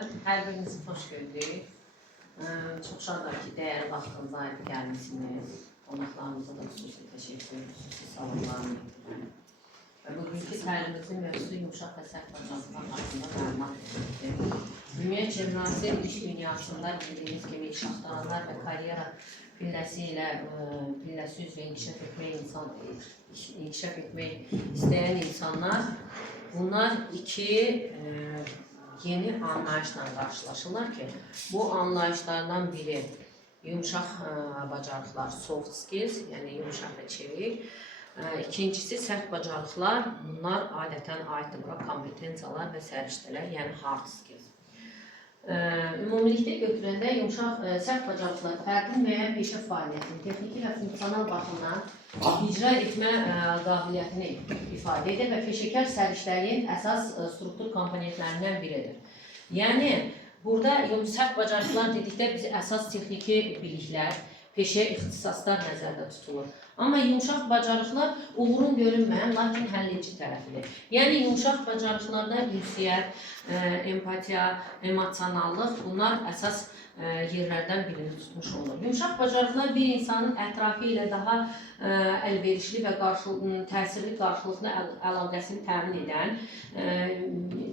Hər birinizi xoş gördük. Çox şadam ki, dəyərli vaxtınıza aid gəlmişsiniz. Qonaqlarımıza da xüsusi təşəkkür, xüsusi salamlarını bildirirəm. Və bugünkü təlimimizin mövzusu yumuşaq və sərt bacarıqlar haqqında məlumat verir. Ümumiyyətcə, müasir iş dünyasında bildiyiniz kimi iş axtaranlar və karyera pilləsi üzrə inkişaf etmək istəyən insanlar, bunlar iki yeni anlayışla qarşılaşırlar ki, bu anlayışlardan biri yumuşaq bacarıqlar, soft skills, yəni yumuşaq və çevik. İkincisi sərt bacarıqlar, bunlar adətən aiddir bura kompetensiyalar və səriştələr, yəni hard skills. Ümumilikdə götürəndə yumuşaq, sərt bacarıqlar fərdin müəyyən peşə fəaliyyətini, texniki və funksional baxımdan icra etmə qabiliyyətini ifadə edir və peşəkar səriştəliyin əsas struktur komponentlərindən biridir. Yəni, burada sərt bacarıqlar dedikdə biz əsas texniki biliklər, peşə ixtisaslar nəzərdə tutulur. Amma yumuşaq bacarıqlar uğurun görünməyən, lakin həlləyici tərəfidir. Yəni, yumuşaq bacarıqlarda ünsiyyət, empatiya, emosionallıq, bunlar əsas yerlərdən birini tutmuş olur. Yumuşaq bacarıqlar bir insanın ətrafı ilə daha əlverişli və təsirli qarşılıqlı əlaqəsini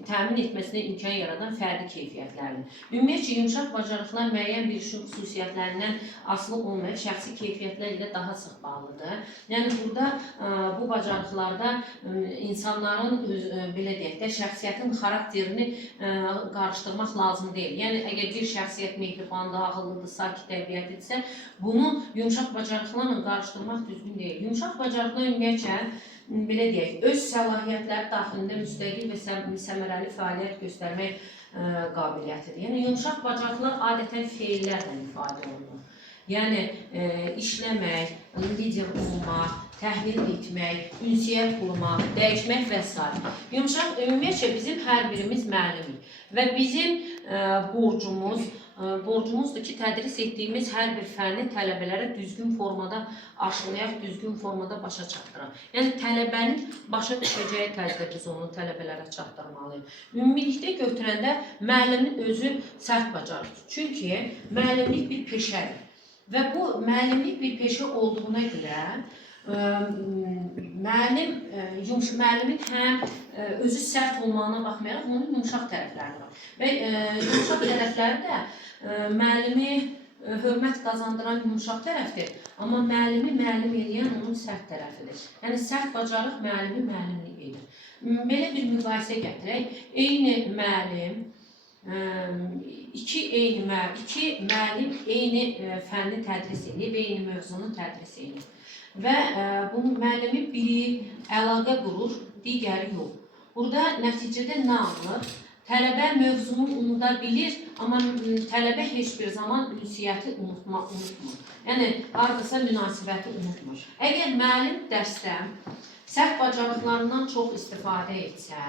təmin etməsinə imkan yaradan fərdi keyfiyyətlərdir. Ümumiyyətcə, yumuşaq bacarıqlar müəyyən bir işin xüsusiyyətlərindən asılı olmayan şəxsi keyfiyyətlər ilə daha sıx bağlıdır. Yəni, burada bu bacarıqlarda insanların, belə deyək də, şəxsiyyətin xarakterini qarışdırmaq lazım deyil. Yəni, əgər bir şəxsiyyət mehribandır, ağıllıdır, sakit təbiətlidirsə, bunu yumuşaq bacarıqlarla qarışdırmaq düzgün deyil. Yumuşaq bacarıqlar ümumiyyətcə, belə deyək, öz səlahiyyətləri daxilində müstəqil və səmərəli fəaliyyət göstərmək qabiliyyətidir. Yəni, yumuşaq bacarıqlar adətən feillərlə ifadə olunur. Yəni, işləmək, lider olmaq, təhlil etmək, ünsiyyət qurmaq, dəyişmək və s. Yumuşaq, ümumiyyətcə, bizim hər birimiz müəllimik və bizim borcumuzdur ki, tədris etdiyimiz hər bir fənni tələbələrə düzgün formada aşılayaq, düzgün formada başa çatdıraq. Yəni, tələbənin başa düşəcəyi tərzdə biz onu tələbələrə çatdırmalıyıq. Ümumilikdə götürəndə müəllimin özü sərt bacarıqdır. Çünki müəllimlik bir peşədir. Və bu müəllimlik bir peşə olduğuna görə müəllimin həm özü sərt olmağına baxmayaraq, onun yumuşaq tərəfləri var. Və yumuşaq tərəfləri də müəllimi hörmət qazandıran yumuşaq tərəfdir. Amma müəllimi müəllim edən onun sərt tərəfidir. Yəni, sərt bacarıq müəllimi müəllimlik edir. Belə bir müqayisə gətirək. Eyni müəllim, iki müəllim eyni fənni tədris edir, eyni mövzunu tədris edir. Və bunun müəllimi biri əlaqə qurur, digəri yox. Burada nəticədə nə alınır? Tələbə mövzunu unuda bilir, amma tələbə heç bir zaman ünsiyyəti unutmur. Yəni, haradasa münasibəti unutmur. Əgər müəllim dərsdə sərt bacarıqlarından çox istifadə etsə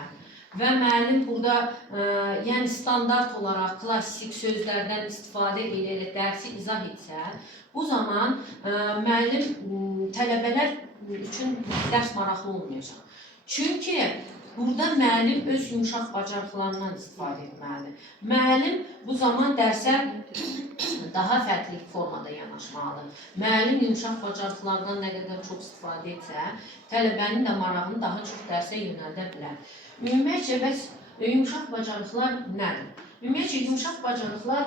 və müəllim burada standart olaraq klassik sözlərdən istifadə edərək dərsi izah etsə, bu zaman müəllim tələbələr üçün dərs maraqlı olmayacaq. Çünki burada müəllim öz yumuşaq bacarıqlarından istifadə etməlidir. Müəllim bu zaman dərsə daha fərqli formada yanaşmalıdır. Müəllim yumuşaq bacarıqlardan nə qədər çox istifadə etsə, tələbənin də marağını daha çox dərsə yönəldə bilər. Ümumiyyətcə, bəs yumuşaq bacarıqlar nədir? Ümumiyyətcə, yumuşaq bacarıqlar,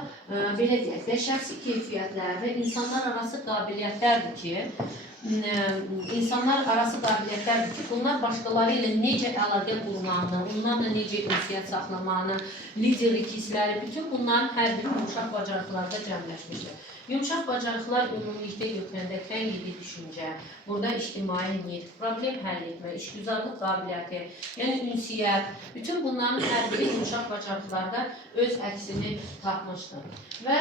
belə deyək də, şəxsi keyfiyyətlər və insanlar arası qabiliyyətlərdir ki, bunlar başqaları ilə necə əlaqə qurmağını, onlarla necə ünsiyyət saxlamanı, liderlik hissləri, bütün bunların hər biri yumuşaq bacarıqlarda cəmləşmişdir. Yumuşaq bacarıqlar ümumilikdə götürəndə tənqidi düşüncə, burada ictimai niyet, problem həll etmə, işgüzarlıq qabiliyyəti, yəni ünsiyyət, bütün bunların hər biri yumuşaq bacarıqlarda öz əksini tapmışdır. Və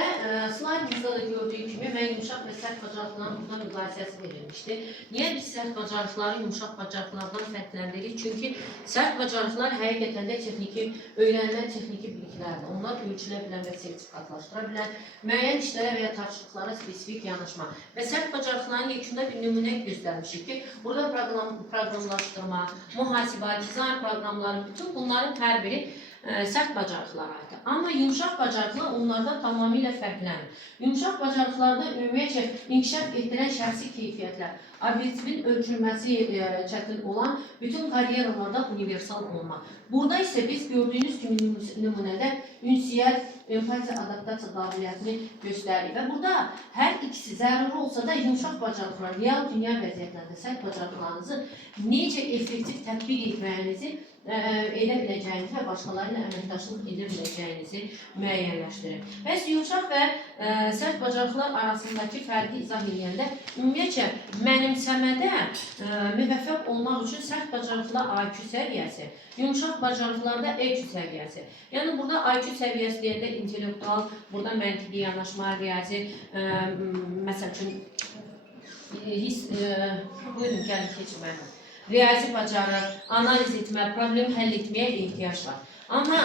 slaydımızda da gördüyü kimi, mən yumuşaq və sərt bacarıqların burada müqayisəsi verilmişdir. Niyə biz sərt bacarıqları yumuşaq bacarıqlardan fərqləndirik? Çünki sərt bacarıqlar həqiqətən də öyrənilən texniki biliklərdir. Onlar ölçülə bilən və sertifikatlaşdıra bilən, müəyyən işlərə və ya tapşırıqlara spesifik yanaşma. Və sərt bacarıqların yekunda bir nümunə göstərmişik ki, burada proqramlaşdırma, mühasibə, dizayn proqramları, bütün bunların hər biri sərt bacarıqlara aiddir. Amma yumşaq bacarıqlar onlardan tamamilə fərqlənir. Yumşaq bacarıqlarda ümumiyyətcə inkişaf etdirən şəxsi keyfiyyətlər, obyektivin ölçülməsi çətin olan bütün karyeralarda universal olma. Burada isə biz gördüyünüz kimi nümunədə ünsiyyət, empatiya, adaptasiya qabiliyyətini göstərir və burada hər ikisi zəruri olsa da yumşaq bacarıqlar, real dünya vəziyyətlərində sərt bacarıqlarınızı necə effektiv tətbiq etməyinizi edə biləcəyinizi və başqaları ilə əməkdaşlıq edə biləcəyinizi müəyyənləşdirir. Bəs yumşaq və sərt bacarıqlar arasındakı fərqi izah edəndə ümumiyyətcə mənimsəmədə müvəffəq olmaq üçün sərt bacarıqlar IQ səviyyəsi, yumşaq bacarıqlarda EQ səviyyəsi. Yəni burada IQ səviyyəsi deyəndə intellektual, burada məntiqi yanaşma, riyazi, məsəl üçün buyurun, gəlin keçin. Riyazi bacarıq, analiz etmə, problem həll etməyə ehtiyac var. Amma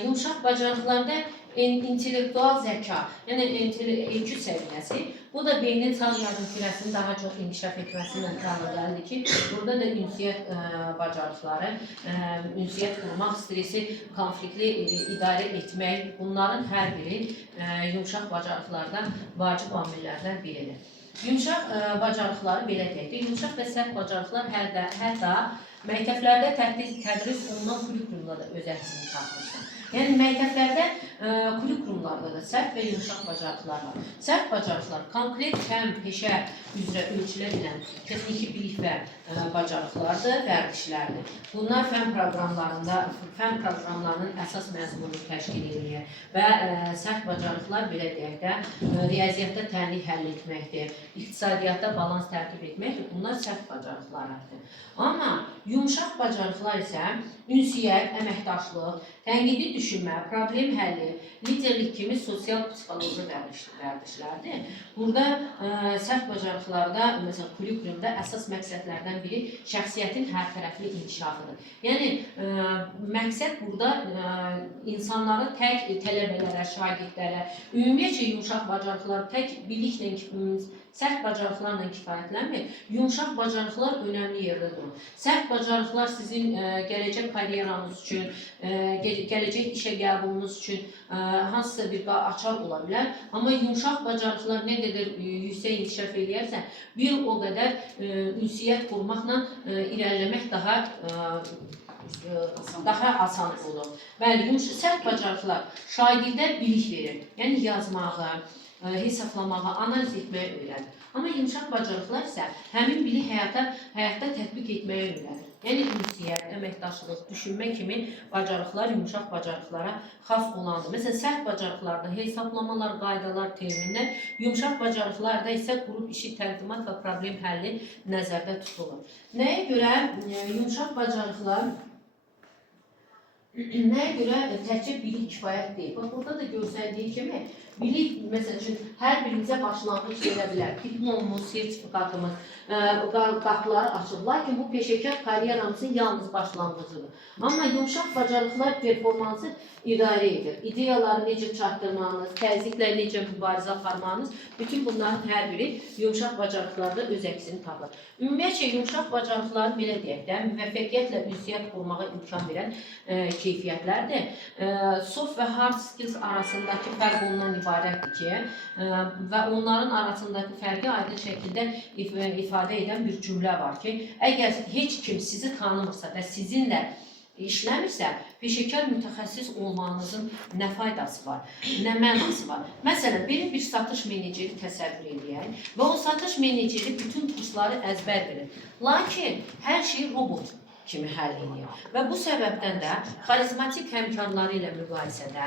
yumşaq bacarıqlarda intellektual zəka, yəni EQ səviyyəsi, bu da beynin sağ yardım kürəsinin daha çox inkişaf etməsindən təmin ki, burada da ünsiyyət bacarıqları, ünsiyyət qurmaq, stresi, konfliktli idarə etmək, bunların hər biri yumşaq bacarıqlardan vacib amillərdən biridir. Yumşaq bacarıqları belə deyək də, yumşaq və sərt bacarıqlar hətta məktəblərdə tədris olunan kurikulumda da öz əksini tapmışdır. Yəni məktəblərdə kurikulumlarda da sərt və yumşaq bacarıqlar var. Sərt bacarıqlar konkret fən, peşə üzrə ölçülə bilən texniki bilik və bacarıqlardır, vərdişlərdir. Bunlar fən proqramlarının əsas məzmununu təşkil edir və sərt bacarıqlar belə deyək də, riyaziyyatda tənlik həll etməkdir, iqtisadiyyatda balans tərtib etməkdir. Bunlar sərt bacarıqlardır. Amma yumşaq bacarıqlar isə ünsiyyət, əməkdaşlıq, tənqidi düşünmə, problem həlli, liderlik kimi sosial-psixoloji vərdişlərdir. Burada sərt bacarıqlarda, məsələn, kurikulumda əsas məqsədlərdən biri şəxsiyyətin hərtərəfli inkişafıdır. Yəni, məqsəd burada insanları tək tələbələrə, şagirdlərə, ümumiyyətcə yumşaq bacarıqlar tək biliklə, sərt bacarıqlarla kifayətlənmir. Yumşaq bacarıqlar önəmli yerdə durur. Sərt bacarıqlar sizin gələcək karyeranız üçün, gələcək işə qəbulunuz üçün hansısa bir açar ola bilər. Amma yumşaq bacarıqlar nə qədər yüksək inkişaf edərsə, bir o qədər ünsiyyət qurmaqla irəliləmək daha asan olur. Bəli, sərt bacarıqlar şagirdə bilik verir. Yəni yazmağı, hesablamağı, analiz etməyə öyrədir. Amma yumşaq bacarıqlar isə həmin bilik həyatda tətbiq etməyə öyrədir. Yəni ünsiyyət, əməkdaşlıq, düşünmə kimi bacarıqlar yumşaq bacarıqlara xas olandır. Məsələn, sərt bacarıqlarda hesablamalar, qaydalar, terminlər, yumşaq bacarıqlarda isə qrup işi, təqdimat və problem həlli nəzərdə tutulur. Nəyə görə yumşaq bacarıqlar təkcə bilik kifayət deyil? Bax, burada da görsəldiyi kimi, bilik, məsəl üçün, hər birimizə başlanğıc verə bilər. Diplomumuz, sertifikatımız, qapıları açır. Lakin bu peşəkar karyeramızın yalnız başlanğıcıdır. Amma yumşaq bacarıqlar performansı idarə edir. İdeyaları necə çatdırmanız, təzyiqlə necə mübarizə aparmanız, bütün bunların hər biri yumşaq bacarıqlarda öz əksini tapır. Ümumiyyətcə, yumşaq bacarıqları belə deyək də, müvəffəqiyyətlə ünsiyyət qurmağa imkan verən keyfiyyətlərdir. Soft və hard skills arasındakı fərq ondan ibarətdir ki, və onların arasındakı fərqi aydın şəkildə ifadə edən bir cümlə var ki, əgər heç kim sizi tanımırsa və sizinlə işləmirsə, peşəkar mütəxəssis olmanızın nə faydası var, nə mənası var? Məsələn, bir satış meneceri təsəvvür edək və o satış meneceri bütün kursları əzbər verir. Lakin hər şey robot kimi həll edir. Və bu səbəbdən də xarizmatik həmkarları ilə müqayisədə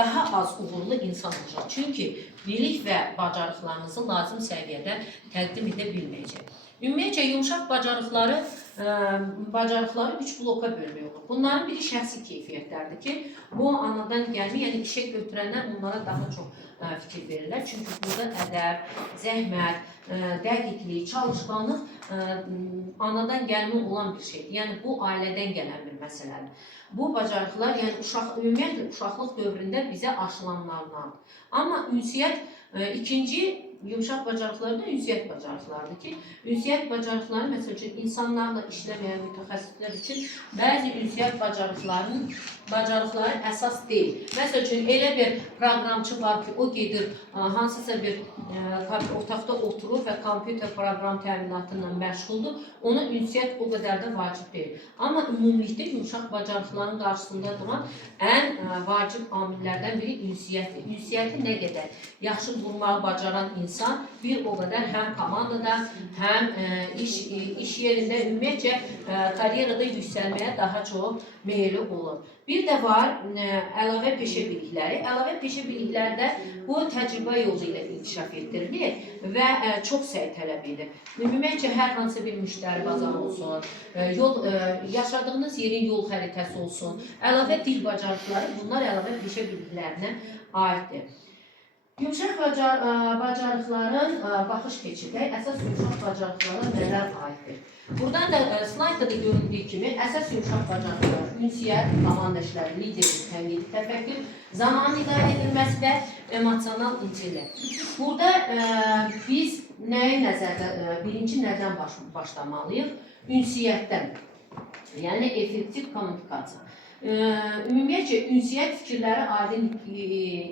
daha az uğurlu insan olacaq. Çünki bilik və bacarıqlarınızı lazım səviyyədə təqdim edə bilməyəcək. Ümumiyyətcə, yumşaq bacarıqları 3 bloka bölmək olur. Bunların biri şəxsi keyfiyyətlərdir ki, bu anadan gəlmə, yəni işə götürənlər onlara daha çox fikir verirlər. Çünki burada ədəb, zəhmət, dəqiqlik, çalışqanlıq anadan gəlmə olan bir şeydir. Yəni, bu ailədən gələn bir məsələdir. Bu bacarıqlar, yəni ümumiyyətlə uşaqlıq dövründə bizə aşılanlardandır. Amma ünsiyyət ikinci yumşaq bacarıqları da ünsiyyət bacarıqlarıdır ki, ünsiyyət bacarıqları məsəl üçün insanlarla işləməyən mütəxəssislər üçün bəzi ünsiyyət bacarıqları əsas deyil. Məsəl üçün elə bir proqramçı var ki, o gedir hansısa bir otaqda oturur və kompüter proqram təminatı ilə məşğuldur. Ona ünsiyyət o qədər də vacib deyil. Amma ümumilikdə yumşaq bacarıqların qarşısında duran ən vacib amillərdən biri ünsiyyətdir. Ünsiyyəti nə qədər yaxşı qurmağı bacaran insan bir o qədər həm komandada, həm iş yerində ümumiyyətcə karyerada yüksəlməyə daha çox meyilli olur. Bir də var əlavə peşə bilikləri. Əlavə peşə biliklərdə bu təcrübə yolu ilə inkişaf etdirilir və çox səy tələb edir. Ümumiyyətcə hər hansı bir müştəri bazarı olsun, yaşadığınız yerin yol xəritəsi olsun, əlavə dil bacarıqları bunlar əlavə peşə biliklərinə aiddir. Yumşaq bacarıqların baxış keçidək əsas yumşaq bacarıqlara nələr aiddir? Buradan da slaydda da göründüyü kimi əsas yumşaq bacarıqlar ünsiyyət, komanda işləri, liderlik, tənqidi təfəkkür, zamanın idarə edilməsi və emosional intellekt. Burada biz nəyi birinci nədən başlamalıyıq? Ünsiyyətdən, yəni effektiv kommunikasiya. Ümumiyyətcə, ünsiyyət fikirləri aydın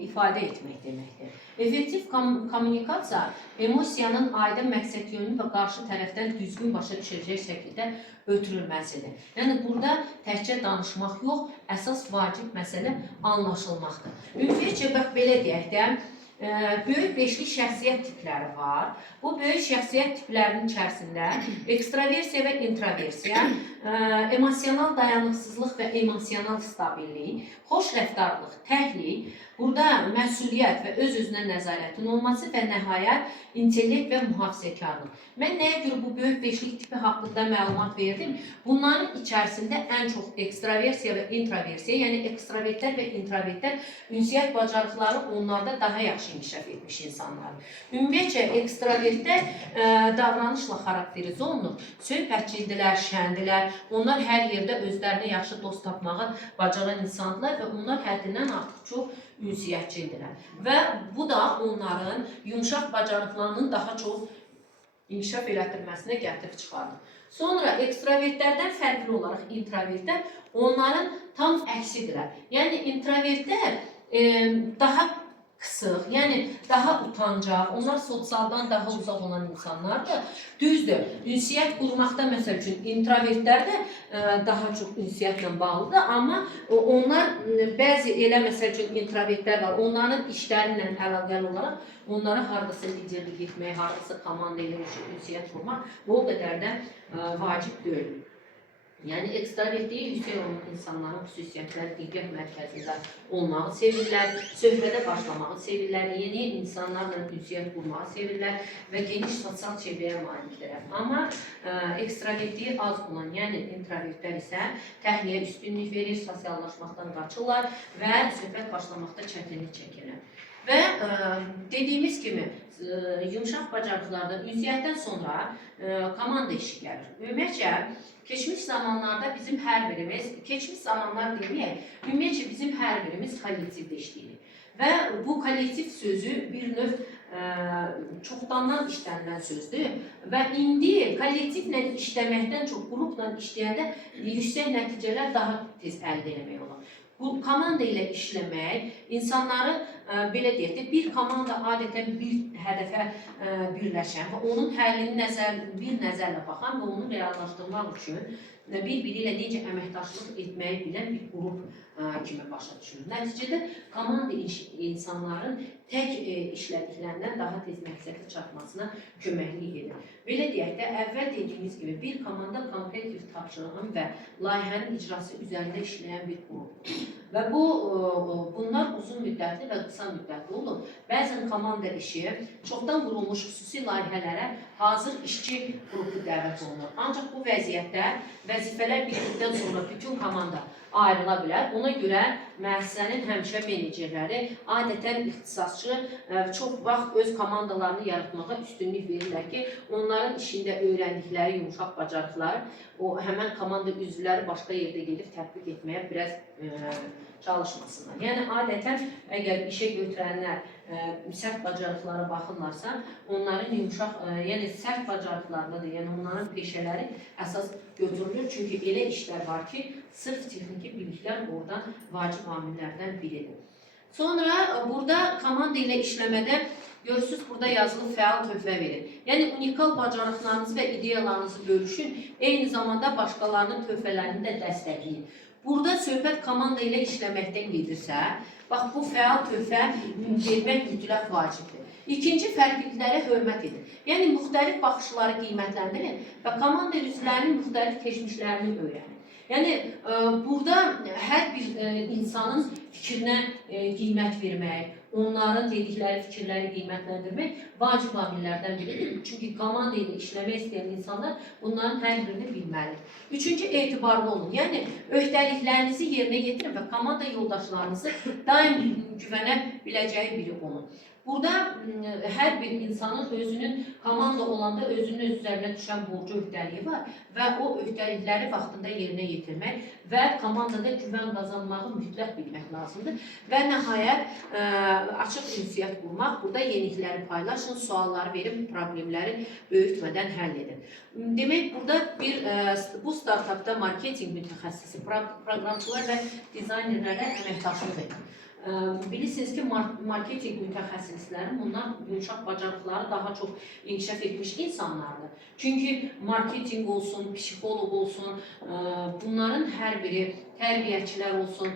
ifadə etmək deməkdir. Effektiv kommunikasiya emosiyanın aydın məqsəd yönlü və qarşı tərəfdən düzgün başa düşəcək şəkildə ötürülməsidir. Yəni, burada təkcə danışmaq yox, əsas vacib məsələ anlaşılmaqdır. Ümumiyyətcə, belə deyək də, böyük beşli şəxsiyyət tipləri var. Bu böyük şəxsiyyət tiplərinin içərisində ekstraversiya və introversiya, emosional dayanıqsızlıq və emosional stabillik, xoş rəftarlıq, təhlik, burada məsuliyyət və öz-özünə nəzarətin olması və nəhayət intellekt və mühafizəkarlıq. Mən nəyə görə bu böyük beşlik tipi haqqında məlumat verdim? Bunların içərisində ən çox ekstraversiya və introversiya, yəni ekstravertlər və introvertlər ünsiyyət bacarıqları onlarda daha yaxşı inkişaf etmiş insanlar. Ümumiyyətcə, ekstravertlər davranışla xarakterize olunur. Söhbətçidirlər, şəndirlər, onlar hər yerdə özlərinə yaxşı dost tapmağı bacaran insanlar və onlar həddindən artıq çox ünsiyyətçidirlər. Və bu da onların yumşaq bacarıqlarının daha çox inkişaf elətdirməsinə gətirib çıxardır. Sonra ekstravertlərdən fərqli olaraq introvertlər onların tam əksidirlər. Yəni introvertlər daha qısıq, yəni daha utancaq, onlar sosialdan daha uzaq olan insanlardır. Düzdür, ünsiyyət qurmaqda məsəl üçün introvertlər də daha çox ünsiyyətlə bağlıdır, amma onlar bəzi elə məsəl üçün introvertlər var, onların işlərinlə əlaqəli olaraq onlara haradasa liderlik etmək, haradasa komanda ilə ünsiyyət qurmaq bu o qədər də vacib deyil. Yəni, ekstravertliyi yüksək olan insanların xüsusiyyətləri diqqət mərkəzində olmağı sevirlər, söhbədə başlamağı sevirlər, yeni insanlarla ünsiyyət qurmağı sevirlər və geniş sosial çevrəyə malikdirlər. Amma ekstravertliyi az olan, yəni introvertlər isə təhliyə üstünlük verir, sosiallaşmaqdan qaçırlar və söhbət başlamaqda çətinlik çəkirlər. Və dediyimiz kimi, yumşaq bacarıqlarda ünsiyyətdən sonra komanda işi gəlir. Ümumiyyətcə, keçmiş zamanlarda bizim hər birimiz, keçmiş zamanlar deməyək, ümumiyyətcə bizim hər birimiz kollektivdə işləyirik. Və bu kollektiv sözü bir növ çoxdandan işlənilən sözdür və indi kollektivlə işləməkdən çox qrupla işləyəndə yüksək nəticələr daha tez əldə etmək olur. Bu komanda ilə işləmək, insanları belə deyək də, bir komanda adətən bir hədəfə birləşən və onun həllini bir nəzərlə baxan və onu reallaşdırmaq üçün bir-biri ilə necə əməkdaşlıq etməyi bilən bir qrup kimi başa düşülür. Nəticədə komanda insanların tək işlədiklərindən daha tez məqsədə çatmasına köməklik edir. Belə deyək də, əvvəl dediyimiz kimi bir komanda kompetitiv tapşırığın və layihənin icrası üzərində işləyən bir qrupdur. Və bunlar uzun müddətli və qısa müddətli olur. Bəzən komanda işi çoxdan qurulmuş xüsusi layihələrə hazır işçi qrupu dəvət olunur. Ancaq bu vəziyyətdə vəzifələr bitdikdən sonra bütün komanda ayrıla bilər. Ona görə müəssisənin həmişə menecerləri adətən ixtisasçı çox vaxt öz komandalarını yaratmağa üstünlük verirlər ki, onların işində öyrəndikləri yumşaq bacarıqlar o həmən komanda üzvləri başqa yerdə gedib tətbiq etməyə biraz çalışmasınlar. Yəni adətən əgər işə götürənlər sərt bacarıqlara baxırlarsa, onların yumuşaq, yəni sərt bacarıqlardadır, yəni onların peşələri əsas götürülür. Çünki elə işlər var ki, sırf texniki biliklər orada vacib amillərdən biridir. Sonra burada komanda ilə işləmədə görürsünüz, burada yazılı fəal töhfə verin. Yəni, unikal bacarıqlarınızı və ideyalarınızı bölüşün, eyni zamanda başqalarının töhfələrini də dəstəkləyin. Burada söhbət komanda ilə işləməkdən gedirsə, bax, bu fəal töhfə vermək mütləq vacibdir. İkinci, fərqliliklərə hörmət edin. Yəni, müxtəlif baxışları qiymətləndirin və komanda üzvlərinin müxtəlif keçmişlərini öyrənin. Yəni, burada hər bir insanın fikrinə qiymət vermək, onların dedikləri fikirləri qiymətləndirmək vacib amillərdən biridir. Çünki komanda ilə işləmək istəyən insanlar bunların hər birini bilməlidir. Üçüncü, etibarlı olun. Yəni, öhdəliklərinizi yerinə yetirin və komanda yoldaşlarınızı daim güvənə biləcəyi biri olun. Burada hər bir insanın özünün komanda olanda özünün öz üzərinə düşən borcu öhdəliyi var və o öhdəlikləri vaxtında yerinə yetirmək və komandada güvən qazanmağı mütləq bilmək lazımdır. Və nəhayət, açıq ünsiyyət qurmaq, burada yenilikləri paylaşın, sualları verin, problemləri böyütmədən həll edin. Demək, burada bu startapda marketinq mütəxəssisi, proqramçılar və dizaynerlərə əməkdaşlıq edin. Bilirsiniz ki, marketinq mütəxəssisləri bunlar yumuşaq bacarıqları daha çox inkişaf etmiş insanlardır. Çünki marketinq olsun, psixoloq olsun, bunların hər biri, tərbiyəçilər olsun,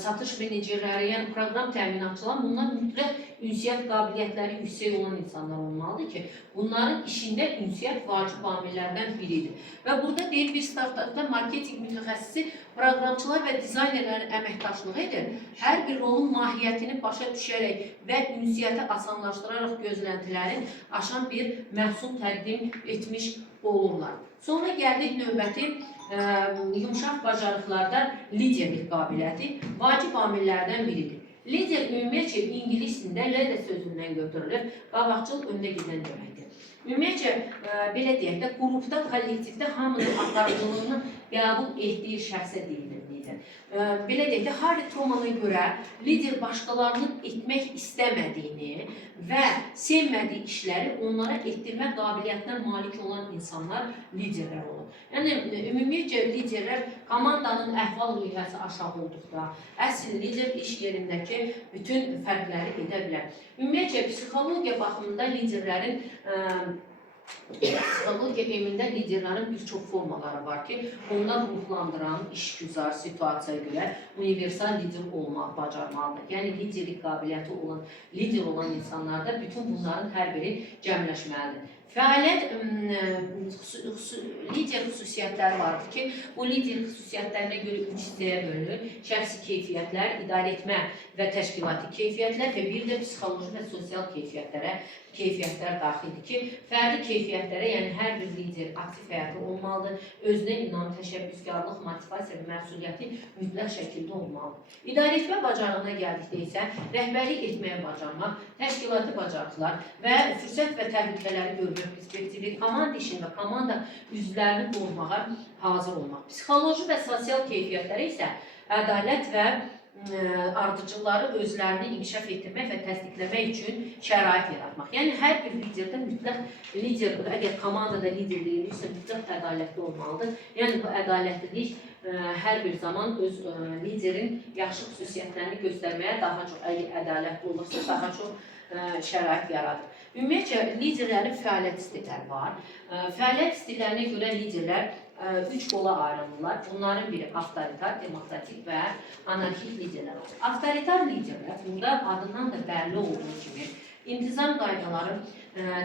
satış menecerləri, yəni proqram təminatçılar, bunlar mütləq ünsiyyət qabiliyyətləri yüksək olan insanlar olmalıdır ki, bunların işində ünsiyyət vacib amillərdən biridir. Və burada deyil bir startapda marketinq mütəxəssisi proqramçılar və dizaynerlərin əməkdaşlığı edir. Hər bir rolun mahiyyətini başa düşərək və ünsiyyəti asanlaşdıraraq gözləntilərin aşan bir məhsul təqdim etmiş olurlar. Sonra gəldik növbəti yumuşaq bacarıqlarda liderlik qabiliyyəti vacib amillərdən biridir. Lider ümumiyyətcə ingilis dilində leader sözündən götürülür, qabaqcıl öndə gedən deməkdir. Ümumiyyətcə, belə deyək də, qrupda, kollektivdə hamının aparıcılığını qəbul etdiyi şəxsə deyilir lider. Belə deyək də, Harry Trumana görə lider başqalarının etmək istəmədiyini və sevmədiyi işləri onlara etdirmə qabiliyyətinə malik olan insanlar liderlər olur. Yəni, ümumiyyətcə, liderlər komandanın əhval-ruhiyyəsi aşağı olduqda, əsl lider iş yerindəki bütün fərqləri edə bilər. Ümumiyyətcə, psixologiya baxımında liderlərin psixologiya elmində liderlərin bir çox formaları var ki, onlar ruhlandıran, işgüzar, situasiyaya görə universal lider olmaq bacarmalıdır. Yəni, liderlik qabiliyyəti olan, lider olan insanlarda bütün bunların hər biri cəmləşməlidir. Fəaliyyət lider xüsusiyyətləri vardır ki, bu lider xüsusiyyətlərinə görə 3 hissəyə bölünür. Şəxsi keyfiyyətlər, idarə etmə və təşkilati keyfiyyətlər və bir də psixoloji və sosial keyfiyyətlər daxildir ki, fərdi keyfiyyətlərə, yəni hər bir lider aktiv həyatı olmalıdır, özünə inam, təşəbbüskarlıq, motivasiya və məsuliyyəti mütləq şəkildə olmalıdır. İdarə etmə bacarığına gəldikdə isə rəhbərlik etməyə bacarmaq, təşkilati bacarıqlar və fürsət və təhlükələri görmək perspektivi, komanda işində komanda üzvlərini qorumağa hazır olmaq. Psixoloji və sosial keyfiyyətləri isə ədalət və ardıcılları özlərini inkişaf etdirmək və təsdiqləmək üçün şərait yaratmaq. Yəni, hər bir liderdə mütləq lider, əgər komandada liderlik edirsə, mütləq ədalətli olmalıdır. Yəni, bu ədalətlilik hər bir zaman öz liderin yaxşı xüsusiyyətlərini göstərməyə daha çox, ədalətli olursa, daha çox şərait yaradır. Ümumiyyətcə, liderlərin fəaliyyət stilləri var. Fəaliyyət stillərinə görə liderlər 3 qola ayrılırlar. Bunların biri avtoritar, demokratik və anarxik liderlər olur. Avtoritar liderlər, burada adından da bəlli olduğu kimi, intizam qaydaları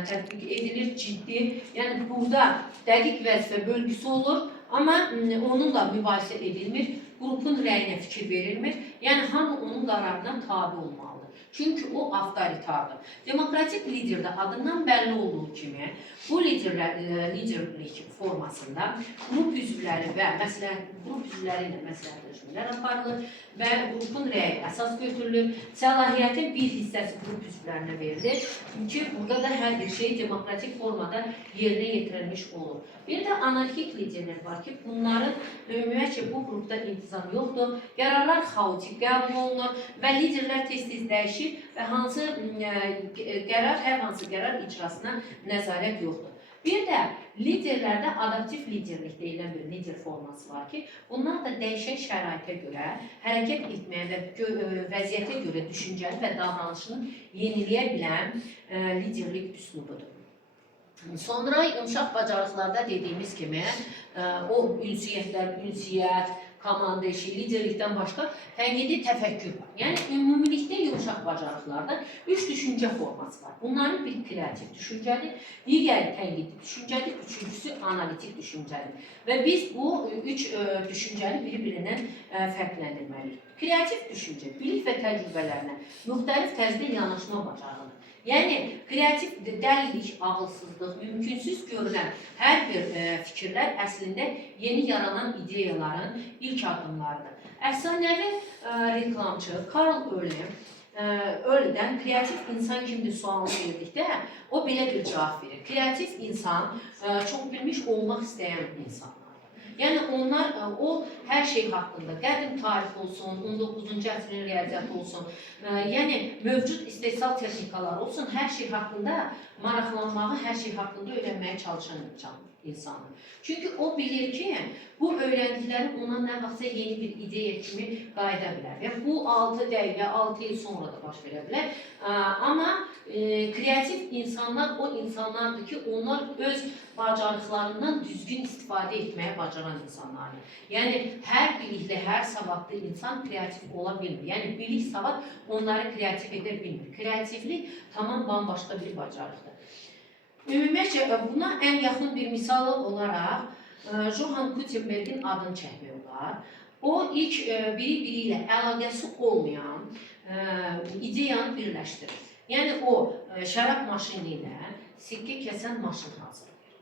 tətbiq edilir, ciddi. Yəni, burada dəqiq vəzifə bölgüsü olur, amma onunla mübahisə edilmir, qrupun rəyinə fikir verilmir. Yəni, hamı onun qərarına tabi olmalıdır. Çünki o avtoritardır. Demokratik liderdə adından bəlli olduğu kimi, bu liderlik formasında qrup üzvləri və qrup üzvləri ilə məsləhətləşmələr aparılır və qrupun rəyi əsas götürülür. Səlahiyyətin bir hissəsi qrup üzvlərinə verilir ki, burada da hər bir şey demokratik formada yerinə yetirilmiş olur. Bir də anarxik liderlər var ki, bunların ümumiyyətcə bu qrupda intizam yoxdur, qərarlar xaotik qəbul olunur və liderlər tez-tez dəyişir ki, və hansı qərar, hər hansı qərar icrasına nəzarət yoxdur. Bir də liderlərdə adaptiv liderlik deyilən bir lider forması var ki, bunlar da dəyişən şəraitə görə hərəkət etməyə və vəziyyətə görə düşüncəni və davranışını yeniləyə bilən liderlik üslubudur. Sonra yumuşaq bacarıqlarda dediyimiz kimi o ünsiyyət, komanda işi, liderlikdən başqa tənqidi təfəkkür var. Yəni, ümumilikdə yumuşaq bacarıqlarda 3 düşüncə forması var. Bunların biri kreativ düşüncədir, digəri tənqidi düşüncədir, üçüncüsü analitik düşüncədir. Və biz bu 3 düşüncəni bir-birindən fərqləndirməliyik. Kreativ düşüncə, bilik və təcrübələrinə müxtəlif tərzdə yanaşma bacarıqdır. Yəni, kreativ dəlilik, ağılsızlıq, mümkünsüz görülən hər bir fikirlər əslində yeni yaranan ideyaların ilk addımlarıdır. Əfsanəvi reklamçı Karl Ölüdən kreativ insan kimdir sualını verdikdə, o belə bir cavab verir. Kreativ insan çox bilmiş olmaq istəyən insanlar. Yəni, onlar o hər şey haqqında, qədim tarix olsun, 19-cu əsrin riyaziyyatı olsun, yəni mövcud istehsal texnikalar olsun, hər şey haqqında maraqlanmağı, hər şey haqqında öyrənməyə çalışan insandır. Çünki o bilir ki, bu öyrəndikləri ona nə vaxtsa yeni bir ideya kimi qayıda bilər. Və bu 6 dəqiqə, 6 il sonra da baş verə bilər. Amma kreativ insanlar o insanlardır ki, onlar öz bacarıqlarından düzgün istifadə etməyə bacaran insanlardır. Yəni, hər bilikli, hər savadlı insan kreativ ola bilmir. Yəni, bilik, savad onları kreativ edə bilmir. Kreativlik tamam bambaşqa bir bacarıqdır. Ümumiyyətcə, buna ən yaxın bir misal olaraq Johann Gutenberg'in adını çəkmək olar. O, ilk biri-biri ilə əlaqəsi olmayan ideyanı birləşdirir. Yəni, o, şərab maşını ilə sikkə kəsən maşın hazırlayır.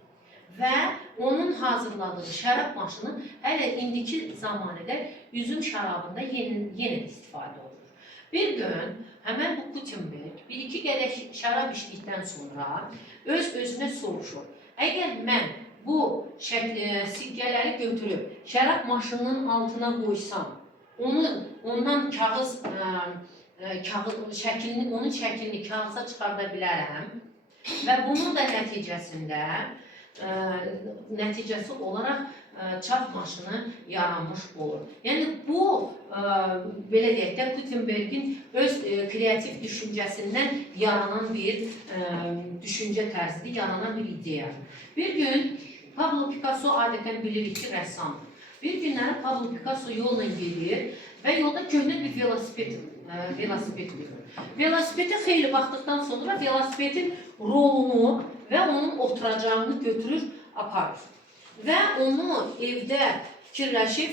Və onun hazırladığı şərab maşını hələ indiki zamanədə üzüm şərabında yenə istifadə olunur. Bir gün həmən bu Gutenberg bir-iki qədək şərab içdikdən sonra öz-özünə soruşur. Əgər mən bu sikkələri götürüb şərab maşınının altına qoysam, ondan onun şəklini kağıza çıxarda bilərəm və bunun da nəticəsi olaraq çap maşını yaranmış olur. Yəni, bu, belə deyək də, Gutenberg'in öz kreativ düşüncəsindən yaranan bir düşüncə tərzidir, yaranan bir ideyadır. Bir gün Pablo Picasso adətən bilirik ki, rəssamdır. Bir günləri Pablo Picasso yolla gedir və yolda köhnə bir velosiped görür. Velosipedi xeyli baxdıqdan sonra velosipedin rolunu və onun oturacağını götürür, aparır. Və onu evdə fikirləşib,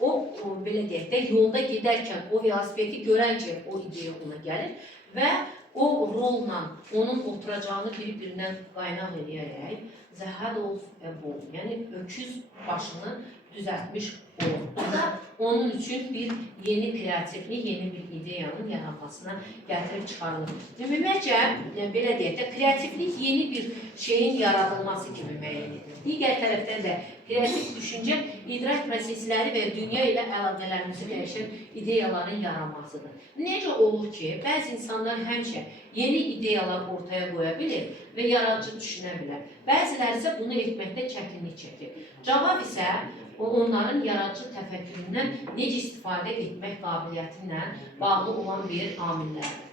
o, belə deyək də, yolda gedərkən o velosipedi görəncə o ideya ona gəlir və o rolla onun oturacağını bir-birindən qaynaq edərək The Head of a Bull, yəni öküz başını düzəltmiş olur. Bu da onun üçün bir yeni kreativlik, yeni bir ideyanın yaranmasına gətirib çıxarılır. Ümumiyyətcə, belə deyək də, kreativlik yeni bir şeyin yaradılması kimi müəyyən edilir. Digər tərəfdən də kreativ düşüncə idrak prosesləri və dünya ilə əlaqələrimizi dəyişən ideyaların yaranmasıdır. Necə olur ki, bəzi insanlar həmişə yeni ideyalar ortaya qoya bilir və yaradıcı düşünə bilər. Bəziləri isə bunu etməkdə çətinlik çəkir. Cavab isə onların yaradıcı təfəkküründən necə istifadə etmək qabiliyyətindən bağlı olan bir amillərdir.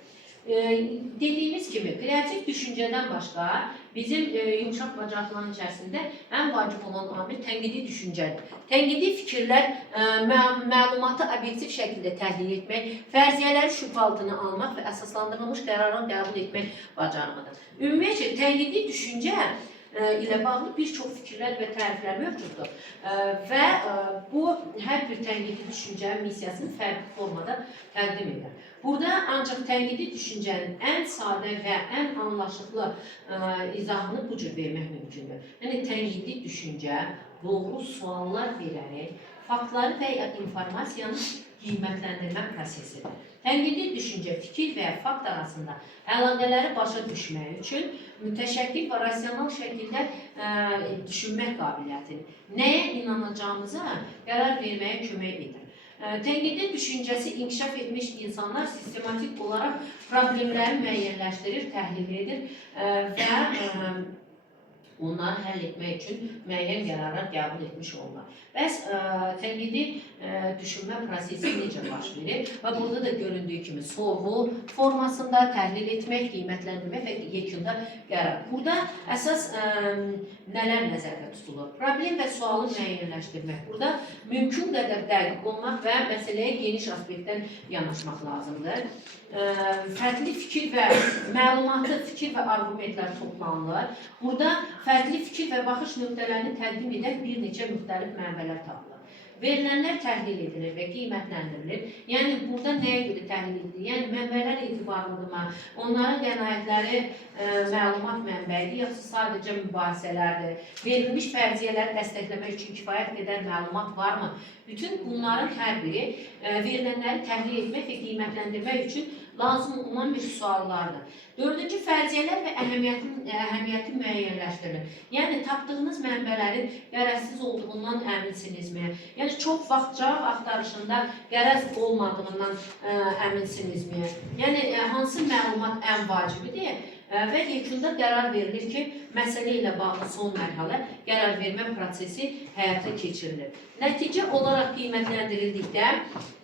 Dediyimiz kimi, kreativ düşüncədən başqa bizim yumuşaq bacarıqların içərisində ən vacib olan amil tənqidi düşüncədir. Tənqidi fikirlər məlumatı obyektiv şəkildə təhlil etmək, fərziyyələri şübhə altına almaq və əsaslandırılmış qərarın qəbul etmək bacarığıdır. Ümumiyyətcə, tənqidi düşüncə ilə bağlı bir çox fikirlər və təriflər mövcuddur və bu hər bir tənqidi düşüncənin missiyasını fərqli formada təqdim edir. Burada ancaq tənqidi düşüncənin ən sadə və ən anlaşıqlı izahını bu cür vermək mümkündür. Yəni, tənqidi düşüncə doğru suallar verərək faktları və ya informasiyanı qiymətləndirmə prosesidir. Tənqidi düşüncə fikir və ya fakt arasında əlaqələri başa düşmək üçün mütəşəkkil və rasional şəkildə düşünmək qabiliyyətini, nəyə inanacağımıza qərar verməyə kömək edir. Tənqidi düşüncəsi inkişaf etmiş insanlar sistematik olaraq problemləri müəyyənləşdirir, təhlil edir və onları həll etmək üçün müəyyən qərarlar qəbul etmiş olurlar. Bəs tənqidi düşünmə prosesi necə baş verir? Və burada da göründüyü kimi sorğu formasında təhlil etmək, qiymətləndirmək və yekunda qərar. Burada əsas nələr nəzərdə tutulur? Problem və sualı müəyyənləşdirmək. Burada mümkün qədər dəqiq olmaq və məsələyə geniş aspektdən yanaşmaq lazımdır. Fərqli fikir və məlumatı, fikir və argumentlər toplanılır. Burada fərqli fikir və baxış nöqtələrini təqdim edən bir neçə müxtəlif mənbələr tapılır. Verilənlər təhlil edilir və qiymətləndirilir. Yəni, burada nəyə görə təhlil edilir? Yəni, mənbələr etibarlıdırmı? Onların qənaətləri məlumat mənbəyidir, yoxsa sadəcə mübahisələrdir? Verilmiş fərziyyələri dəstəkləmək üçün kifayət qədər məlumat varmı? Bütün bunların hər biri verilənləri təhlil etmək və qiymətləndirmək üçün lazım olan bir suallardır. Dördüncü, fərziyyələr və əhəmiyyəti müəyyənləşdirilir. Yəni, tapdığınız mənbələrin qərəzsiz olduğundan əminsinizmi? Yəni, çox vaxt cavab axtarışında qərəz olmadığından əminsinizmi? Yəni, hansı məlumat ən vacibidir? Və yekunda qərar verilir ki, məsələ ilə bağlı son mərhələ qərar vermə prosesi həyata keçirilir. Nəticə olaraq qiymətləndirildikdə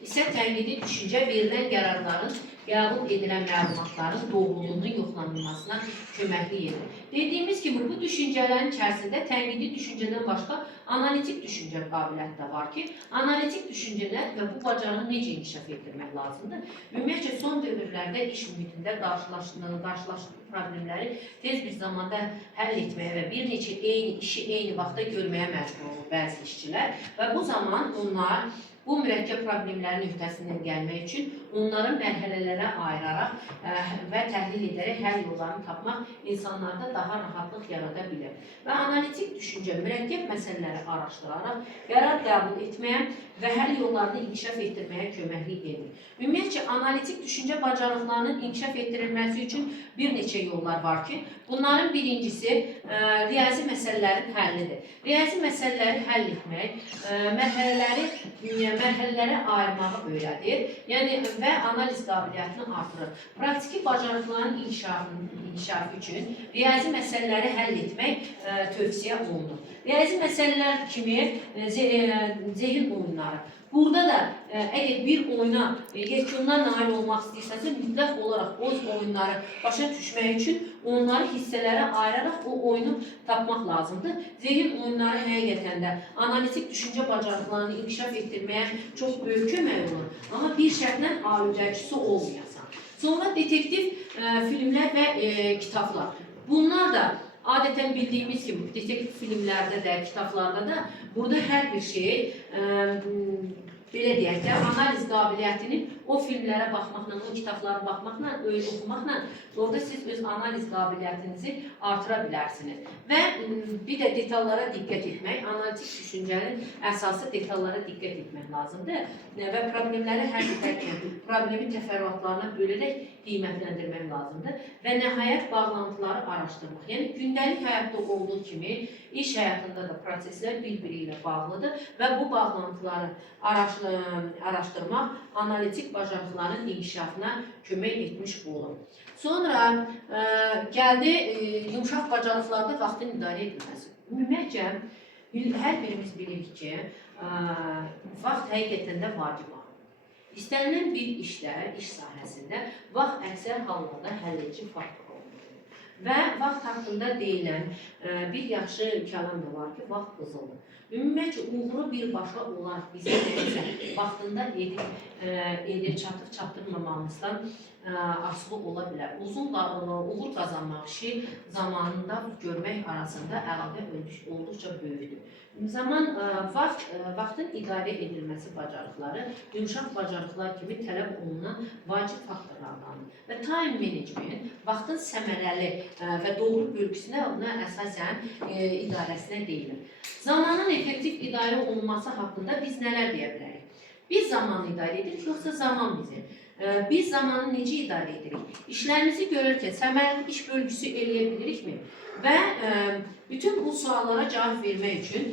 isə tənqidi düşüncə verilən qərarların qəbul edilən məlumatların doğruluğunun yoxlanılmasına köməklik edir. Dediyimiz kimi, bu düşüncələrin içərisində tənqidi düşüncədən başqa analitik düşüncə qabiliyyəti də var ki, analitik düşüncələr və bu bacarığı necə inkişaf etdirmək lazımdır? Ümumiyyətcə, son dövrlərdə iş mühitində qarşılaşdığı problemləri tez bir zamanda həll etməyə və bir neçə işi eyni vaxtda görməyə məcbur olur bəzi işçilər və bu zaman onlar bu mürəkkəb problemlərin öhdəsindən gəlmək üçün onların mərhələlərə ayıraraq və təhlil edərək həll yollarını tapmaq insanlarda daha rahatlıq yarada bilir. Və analitik düşüncə mürəkkəb məsələləri araşdıraraq qərar qəbul etməyə və həll yollarını inkişaf etdirməyə köməklik edir. Ümumiyyətcə, analitik düşüncə bacarıqlarının inkişaf etdirilməsi üçün bir neçə yollar var ki, bunların birincisi riyazi məsələlərin həllidir. Riyazi məsələləri həll etmək, mərhələlərə ayırmağı öyrədir, yəni və analiz qabiliyyətini artırır. Praktiki bacarıqların inkişafı üçün riyazi məsələləri həll etmək tövsiyə olunur. Riyazi məsələlər kimi zehin oyunları. Burada da əgər bir oyuna yekundan nail olmaq istəyirsənsə, mütləq olaraq o oyunları başa düşmək üçün onları hissələrə ayıraraq o oyunu tapmaq lazımdır. Zehin oyunları həqiqətən də analitik düşüncə bacarıqlarını inkişaf etdirməyə çox böyük kömək olur. Amma bir şərtlə alüdəcisi olmayasan. Sonra detektiv filmlər və kitablar. Bunlar da adətən bildiyimiz kimi detektiv filmlərdə də, kitablarda da burada hər bir şey belə deyək də, analiz qabiliyyətini o filmlərə baxmaqla, o kitablara baxmaqla, oxumaqla orada siz öz analiz qabiliyyətinizi artıra bilərsiniz. Və bir də detallara diqqət etmək, analitik düşüncənin əsası detallara diqqət etmək lazımdır və problemləri həll edərkən problemi təfərrüatlarına bölərək qiymətləndirmək lazımdır və nəhayət bağlantıları araşdırmaq. Yəni, gündəlik həyatda olduğu kimi iş həyatında da proseslər bir-biri ilə bağlıdır və bu bağlantıları araşdırmaq analitik bacarıqların inkişafına kömək etmiş olur. Sonra gəldi yumşaq bacarıqlarda vaxtın idarə edilməsi. Ümumiyyətcə, hər birimiz bilirik ki, vaxt həqiqətən də vacib. İstənilən bir işdə, iş sahəsində vaxt əksər hallarda həlledici faktor olmalıdır. Və vaxt haqqında deyilən bir yaxşı kəlam da var ki, vaxt qızıldır. Ümumiyyətcə, uğuru birbaşa olaraq bizə nəsə vaxtında edib çatdırmamamızdan asılı ola bilər. Uğur qazanmaq işi zamanında görmək arasında əlaqə olduqca böyükdür. Vaxtın idarə edilməsi bacarıqları yumşaq bacarıqlar kimi tələb olunan vacib faktorlardandır. Və time management vaxtın səmərəli və doğru bölgüsünə əsasən idarəsinə deyilir. Zamanın effektiv idarə olunması haqqında biz nələr deyə bilərik? Biz zamanı idarə edirik, yoxsa zaman bizi? Biz zamanı necə idarə edirik? İşlərimizi görərkən səmərəli iş bölgüsü eləyə bilirikmi? Və bütün bu suallara cavab vermək üçün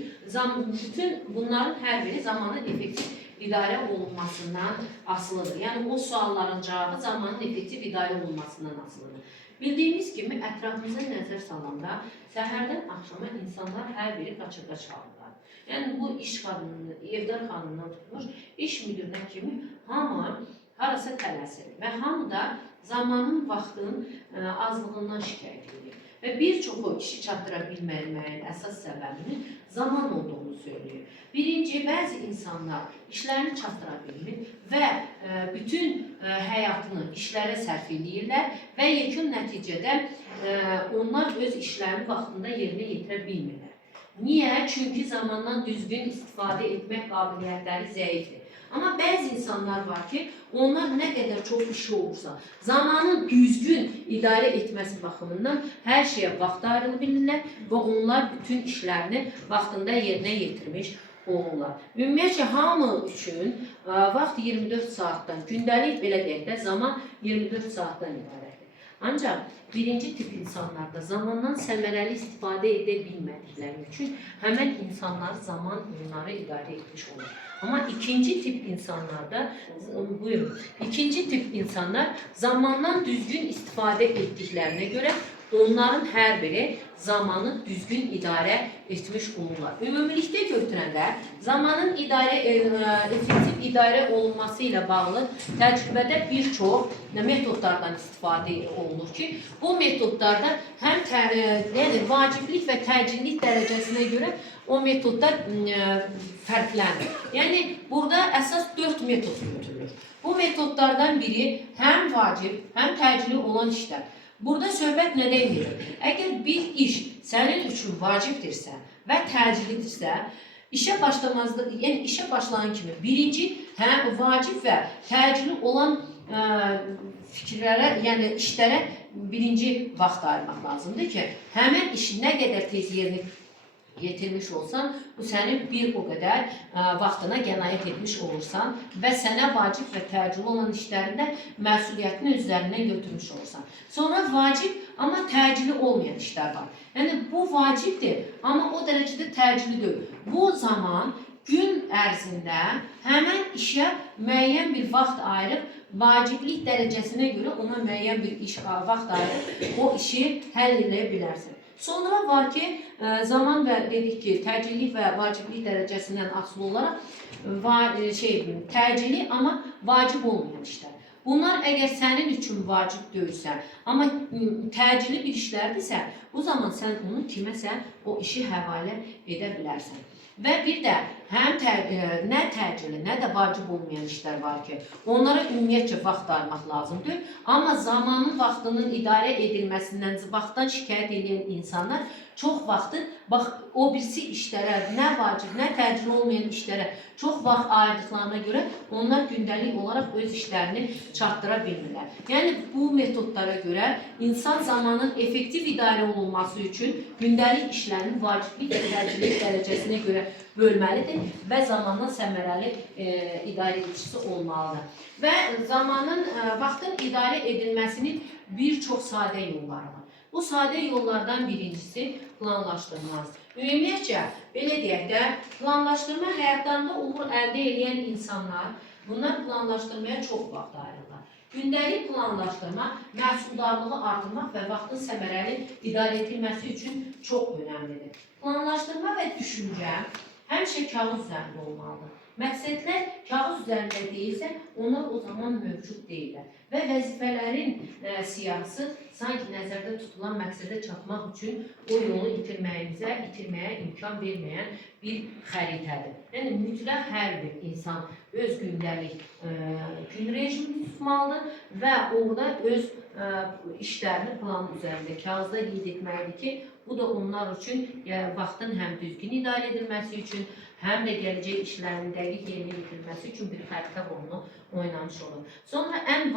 bütün bunların hər biri zamanı effektiv idarə olunmasından asılıdır. Yəni o sualların cavabı zamanın effektiv idarə olunmasından asılıdır. Bildiyimiz kimi ətrafımıza nəzər salanda səhərdən axşama insanlar hər biri qaçırda çalırlar. Yəni bu iş qadını, evdar xanımdan tutmuş, iş müdürünə kimi hamı harasa tələsir və hamı da zamanın, vaxtın azlığından şikayət edir. Və bir çoxu işi çatdıra bilməməyin əsas səbəbinin zaman olduğunu söylüyor. Birinci, bəzi insanlar işlərini çatdıra bilmir və bütün həyatını işlərə sərf edirlər və yekun nəticədə onlar öz işlərini vaxtında yerinə yetirə bilmirlər. Niyə? Çünki zamandan düzgün istifadə etmək qabiliyyətləri zəifdir. Amma bəzi insanlar var ki, onlar nə qədər çox işi olursa, zamanın düzgün idarə etməsi baxımından hər şeyə vaxt ayrılı bilirlər və onlar bütün işlərini vaxtında yerinə yetirmiş olurlar. Ümumiyyətlə, hamı üçün vaxt 24 saatdan, gündəlik belə deyək də, zaman 24 saatdan ibarətdir. Ancaq birinci tip insanlarda zamandan səmərəli istifadə edə bilmədikləri üçün həmən insanlar zaman onları idarə etmiş olur. Amma ikinci tip insanlarda, buyurun, ikinci tip insanlar zamandan düzgün istifadə etdiklərinə görə onların hər biri zamanı düzgün idarə etmiş olurlar. Ümumilikdə götürəndə zamanın effektiv idarə olunması ilə bağlı təcrübədə bir çox metodlardan istifadə olunur ki, bu metodlarda həm vaciblik və təcillik dərəcəsinə görə o metodlar fərqlənir. Yəni, burada əsas 4 metod götürülür. Bu metodlardan biri həm vacib, həm təcili olan işlər. Burada söhbət nədən gedir? Əgər bir iş sənin üçün vacibdirsə və təcilidirsə, işə başlayan kimi birinci həm vacib və təcili olan fikirlərə, yəni işlərə birinci vaxt ayırmaq lazımdır ki, həmən işi nə qədər tez yerinə yetirmiş olsan, bu sənin bir o qədər vaxtına qənaət etmiş olursan və sənə vacib və təcili olan işlərində məsuliyyətini özlərindən götürmüş olursan. Sonra vacib, amma təcili olmayan işlər var. Yəni, bu vacibdir, amma o dərəcədə təcili deyil. Bu zaman gün ərzində həmən işə müəyyən bir vaxt ayırıb, vaciblik dərəcəsinə görə ona müəyyən bir vaxt ayırıb, o işi həll edə bilərsən. Sonra var ki, zaman və dedik ki, təcillik və vaciblik dərəcəsindən asılı olaraq təcili, amma vacib olmayan işlər. Bunlar əgər sənin üçün vacib deyilsə, amma təcili bir işlərdirsə, o zaman sən onu kiməsə o işi həvalə edə bilərsən. Və bir də həm nə təcili, nə də vacib olmayan işlər var ki, onlara ümumiyyətcə vaxt ayırmaq lazımdır. Amma zamanın vaxtının idarə edilməsindən, vaxtdan şikayət edən insanlar çox vaxtı, o birisi işlərə, nə vacib, nə təcili olmayan işlərə çox vaxt ayırdıqlarına görə onlar gündəlik olaraq öz işlərini çatdıra bilmirlər. Yəni, bu metodlara görə insan zamanın effektiv idarə olunması üçün gündəlik işlərinin vaciblik və təcillik dərəcəsinə görə bölməlidir və zamandan səmərəli idarə edicisi olmalıdır. Və vaxtın idarə edilməsinin bir çox sadə yolları var. Bu sadə yollardan birincisi planlaşdırmaz. Ümumiyyətcə, belə deyək də, planlaşdırma həyatlarında uğur əldə edən insanlar bunlar planlaşdırmaya çox vaxt ayırırlar. Gündəlik planlaşdırma məhsuldarlığı artırmaq və vaxtın səmərəli idarə edilməsi üçün çox önəmlidir. Planlaşdırma və düşüncə həmişə kağız üzərində olmalıdır. Məqsədlər kağız üzərində deyilsə, onlar o zaman mövcud deyirlər. Və vəzifələrin siyahısı sanki nəzərdə tutulan məqsədə çatmaq üçün o yolu itirməyə imkan verməyən bir xəritədir. Yəni, mütləq hər bir insan öz gündəlik gün rejimini tutmalıdır və orada öz işlərini plan üzərində kağızda qeyd etməlidir ki, bu da onlar üçün vaxtın həm düzgün idarə edilməsi üçün, həm də gələcək işlərin dəqiq yerinə yetirilməsi üçün bir xəritə rolunu oynamış olur. Sonra ən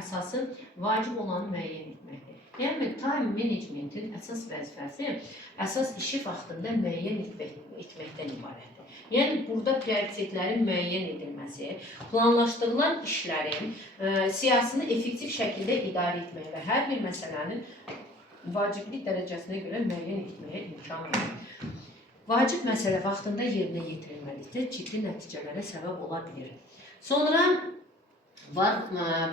əsası vacib olanı müəyyən etməkdir. Yəni, time managementin əsas vəzifəsi, əsas işi vaxtında müəyyən etməkdən ibarətdir. Yəni, burada prioritetlərin müəyyən edilməsi, planlaşdırılan işlərin siyasını effektiv şəkildə idarə etməyə və hər bir məsələnin vaciblik dərəcəsinə görə müəyyən etməyə imkan verir. Vacib məsələ vaxtında yerinə yetirilməlikdir, ciddi nəticələrə səbəb ola bilir. Sonra var,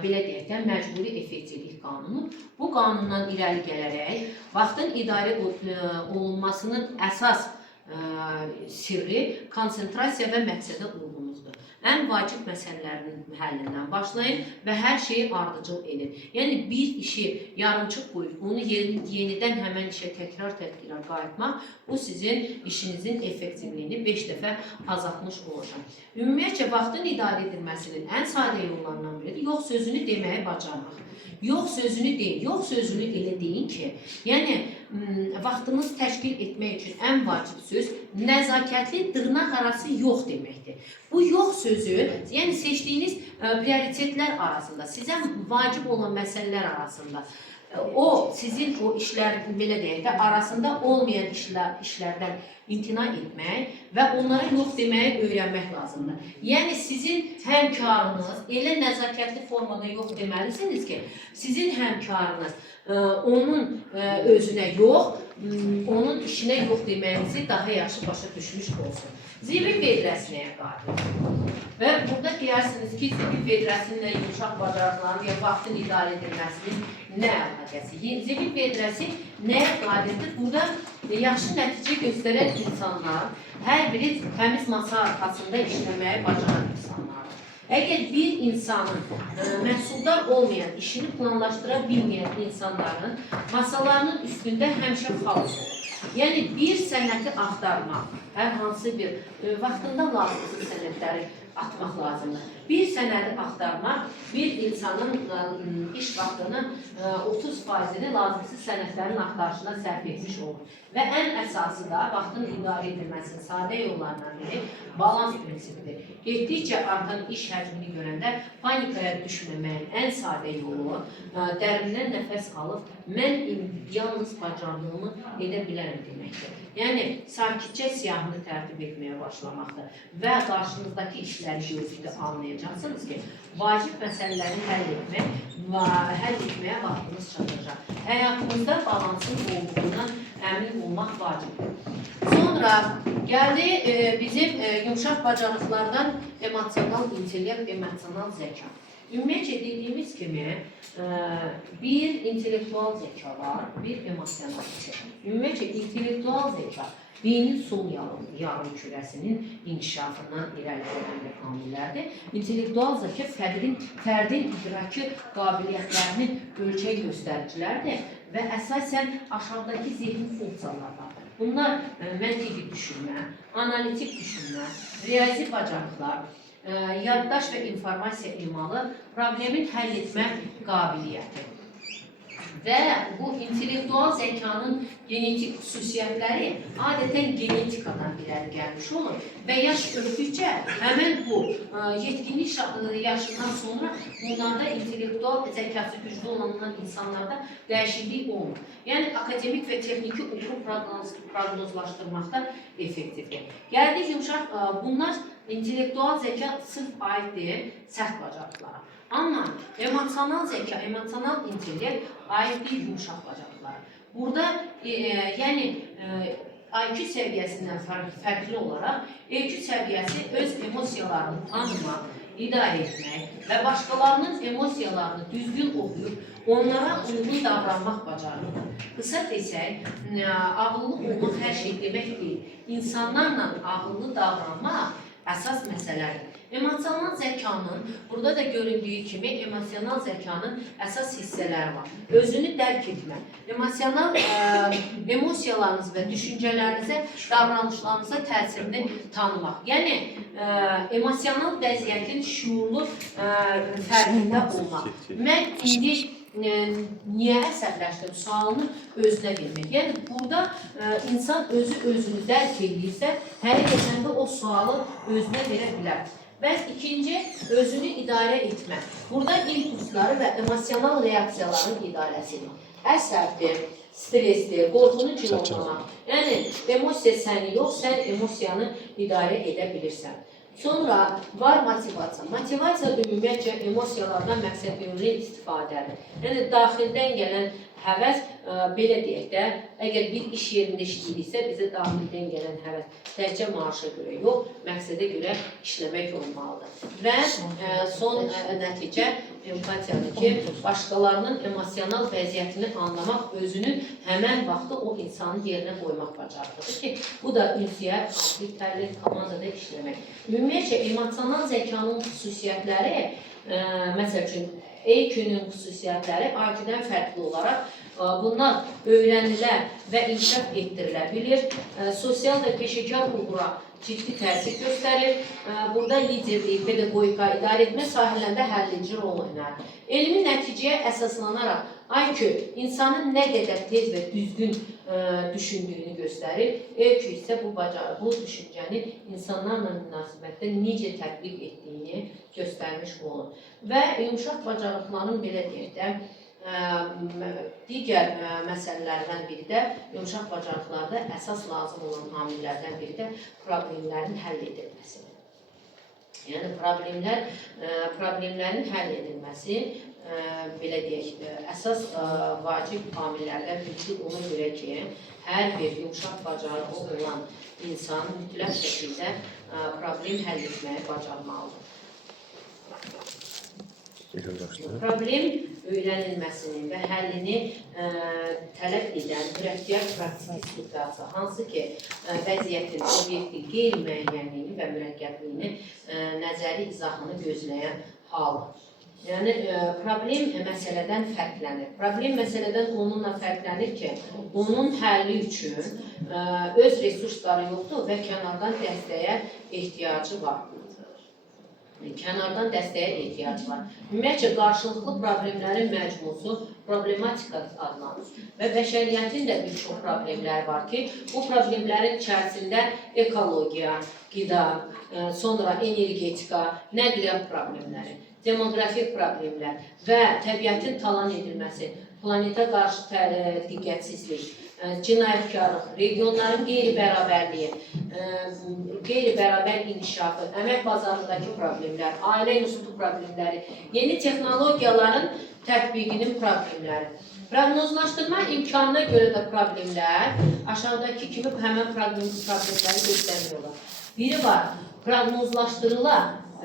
belə deyək də, məcburi effektivlik qanunu. Bu qanundan irəli gələrək vaxtın idarə olunmasının əsas sirri konsentrasiya və məqsədə uyğunluqdur. Ən vacib məsələlərin həllindən başlayın və hər şeyi ardıcıl edin. Yəni, bir işi yarımçıq qoyub, onu yenidən həmən işə təkrar qayıtmaq, bu sizin işinizin effektivliyini 5 dəfə azaltmış olacaq. Ümumiyyətcə, vaxtın idarə edilməsinin ən sadə yollarından biridir, yox sözünü deməyi bacarmaq. Yox sözünü deyin, yox sözünü elə deyin ki, yəni, vaxtınızı təşkil etmək üçün ən vacib söz nəzakətli dırnaq arası yox deməkdir. Bu yox sözü, yəni seçdiyiniz prioritetlər arasında, sizə vacib olan məsələlər arasında, sizin o işlər, belə deyək də, arasında olmayan işlərdən imtina etmək və onlara yox deməyi öyrənmək lazımdır. Yəni, sizin həmkarınız elə nəzakətli formada yox deməlisiniz ki, sizin həmkarınız onun özünə yox, onun işinə yox deməyinizi daha yaxşı başa düşmüş olsun. Zibil vedrəsi nəyə qadirdir? Və burada deyirsiniz ki, zibil vedrəsinin yumuşaq bacarıqlarının ya vaxtın idarə edilməsinin nə əlaqəsi? Zibil vedrəsi nəyə qadirdir? Burada yaxşı nəticə göstərən insanlar, hər biri təmiz masa arxasında işləməyi bacaran insanlardır. Əgər bir insanın məhsuldar olmayan, işini planlaşdıra bilməyən insanların masalarının üstündə həmişə xaos olur. Yəni, bir sənəti axtarmaq, hər hansı bir vaxtında lazımsız sənətləri atmaq lazımdır. Bir sənədi axtarmaq, bir insanın iş vaxtının 30%-ni lazımsız sənətlərin axtarışına sərf etmiş olur. Və ən əsası da vaxtın idarə edilməsinin sadə yollarından biri balans prinsipidir. Getdikcə artan iş həcmini görəndə panikaya düşməməyin ən sadə yolu dərindən nəfəs alıb, mən yalnız bacardığımı edə bilərəm deməkdir. Yəni, sakitcə siyahını tərtib etməyə başlamaqdır və qarşınızdakı işləri gözlükdə anlayacaqsınız ki, vacib məsələləri həll etməyə vaxtınız çatacaq. Həyatımızda balansın olduğundan əmin olmaq vacibdir. Sonra gəldi bizim yumuşaq bacarıqlardan emosional intellekt, emosional zəka. Ümumiyyətcə dediyimiz kimi, bir intellektual zəka var, bir emosional zəka. Ümumiyyətcə, intellektual zəka beynin sol yarım kürəsinin inkişafından irəli gələn bir amillərdir. İntellektual zəka fərdin idraki qabiliyyətlərinin ölçək göstəricilərdir və əsasən aşağıdakı zehni funksiyalardır. Bunlar məntiqi düşünmə, analitik düşünmə, riyazi bacarıqlar, yaddaş və informasiya emalı, problemin həll etmə qabiliyyəti. Və bu intellektual zəkanın genetik xüsusiyyətləri adətən genetikadan irəli gəlmiş olur və yaş ötdükcə həmən bu yetkinlik yaşından sonra bunlarda intellektual zəkası güclü olan insanlarda dəyişiklik olmur. Yəni, akademik və texniki uğuru proqnozlaşdırmaqda effektivdir. Gəldik yumuşaq, bunlar intellektual zəka sırf aiddir sərt bacarıqlara. Amma emosional zəka, emosional intellekt aiddir yumuşaq bacarıqlara. Burada, yəni, IQ səviyyəsindən fərqli olaraq, EQ səviyyəsi öz emosiyalarını tanımaq, idarə etmək və başqalarının emosiyalarını düzgün oxuyub, onlara uyğun davranmaq bacarıqdır. Qısa desək, ağıllı olmaq hər şey demək deyil. İnsanlarla ağıllı davranmaq əsas məsələdir. Emosional zəkanın, burada da göründüyü kimi, emosional zəkanın əsas hissələri var. Özünü dərk etmə, emosiyalarınız və düşüncələrinizə, davranışlarınıza təsirini tanımaq. Yəni, emosional vəziyyətin şuurlu fərqində olmaq. Mən indi niyə əsəbləşdim sualını özünə vermək. Yəni, burada insan özünü dərk edirsə, həqiqətən də o sualı özünə verə bilər. Və ikinci, özünü idarə etmə. Burada impulsları və emosional reaksiyaların idarəsidir. Əsəbdir, stresdir, qorxunu cilovlamaq. Yəni, emosiya səni yox, sən emosiyanı idarə edə bilirsən. Sonra var motivasiya. Motivasiya ümumiyyətcə emosiyalardan məqsədyönlü istifadədir. Yəni daxildən gələn həvəs, belə deyək də, əgər bir iş yerində işləyiriksə, bizə daxildən gələn həvəs təkcə maaşa görə yox, məqsədə görə işləmək olmalıdır. Və son nəticə empatiyadır ki, başqalarının emosional vəziyyətini anlamaq, özünü həmən vaxtda o insanın yerinə qoymaq bacarıqlıdır ki, bu da ünsiyyət, konflikt həlli, komandada işləmək. Ümumiyyətcə, emosional zəkanın xüsusiyyətləri, məsəl üçün, EQ-nün xüsusiyyətləri IQ-dən fərqli olaraq bunlar öyrənilər və inkişaf etdirilə bilir. Sosial və peşəkar uğura ciddi təsir göstərir. Burada liderlik, pedaqogika, idarə etmə sahələrində həlledici rol oynar. Elmi nəticəyə əsaslanaraq IQ insanın nə qədər tez və düzgün düşündüyünü göstərir. EQ isə bu düşüncəni insanlarla münasibətdə necə tətbiq etdiyini göstərmiş olur. Və yumuşaq bacarıqların belə deyək də, digər məsələlərdən biri də yumuşaq bacarıqlarda əsas lazım olan amillərdən biri də problemlərin həll edilməsidir. Yəni problemlərin həll edilməsi belə deyək, əsas vacib amillərdən biri ona görə ki, hər bir yumuşaq bacarığı olan insan mütləq şəkildə problem həll etməyi bacarmalıdır. Problem öyrənilməsinin və həllini tələb edən mürəkkəb praktik situasiya, hansı ki, vəziyyətin obyektiv qeyri-müəyyənliyini və mürəkkəbliyini nəzəri izahını gözləyən halıdır. Yəni, problem məsələdən fərqlənir. Problem məsələdən onunla fərqlənir ki, onun həlli üçün öz resursları yoxdur və kənardan dəstəyə ehtiyacı var. Kənardan dəstəyə ehtiyac var. Ümumiyyətcə, qarşılıqlı problemlərin məcmusu problematika adlanır. Və bəşəriyyətin də bir çox problemləri var ki, bu problemlərin içərisində ekologiya, qida, sonra energetika, nəqliyyat problemləri, demografik problemlər və təbiətin talan edilməsi, planeta qarşı diqqətsizlik, cinayətkarlıq, regionların qeyri-bərabərliyi, qeyri-bərabər inkişafı, əmək bazarındakı problemlər, ailə institutu problemləri, yeni texnologiyaların tətbiqinin problemləri. Proqnozlaşdırma imkanına görə də problemlər aşağıdakı kimi həmən problemləri göstərmiyorlar. Biri var, proqnozlaşdırıla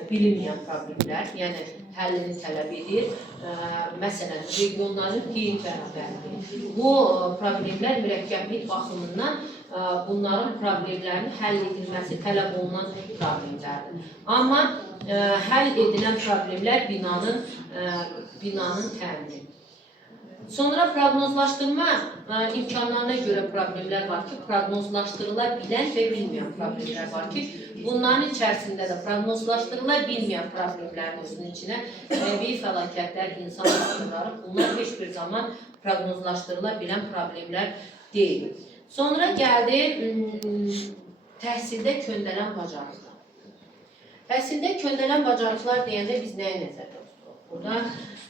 bilinməyən problemlər, yəni həllini tələb edir. Məsələn, regionların qeyri-bərabərliyi. Bu problemlər mürəkkəblik baxımından bunların problemlərinin həll edilməsi tələb olunan problemlərdir. Amma həll edilən problemlər binanın təmini. Sonra proqnozlaşdırma imkanlarına görə problemlər var ki, proqnozlaşdırıla bilən və bilməyən problemlər var ki, bunların içərisində də proqnozlaşdırıla bilməyən problemlərin özünün içinə təbii fəlakətlər, insan hüquqları, bunlar heç bir zaman proqnozlaşdırıla bilən problemlər deyil. Sonra gəldi təhsildə köndələn bacarıqlar. Təhsildə köndələn bacarıqlar deyəndə biz nəyə nəzərdə tuturuq? Burada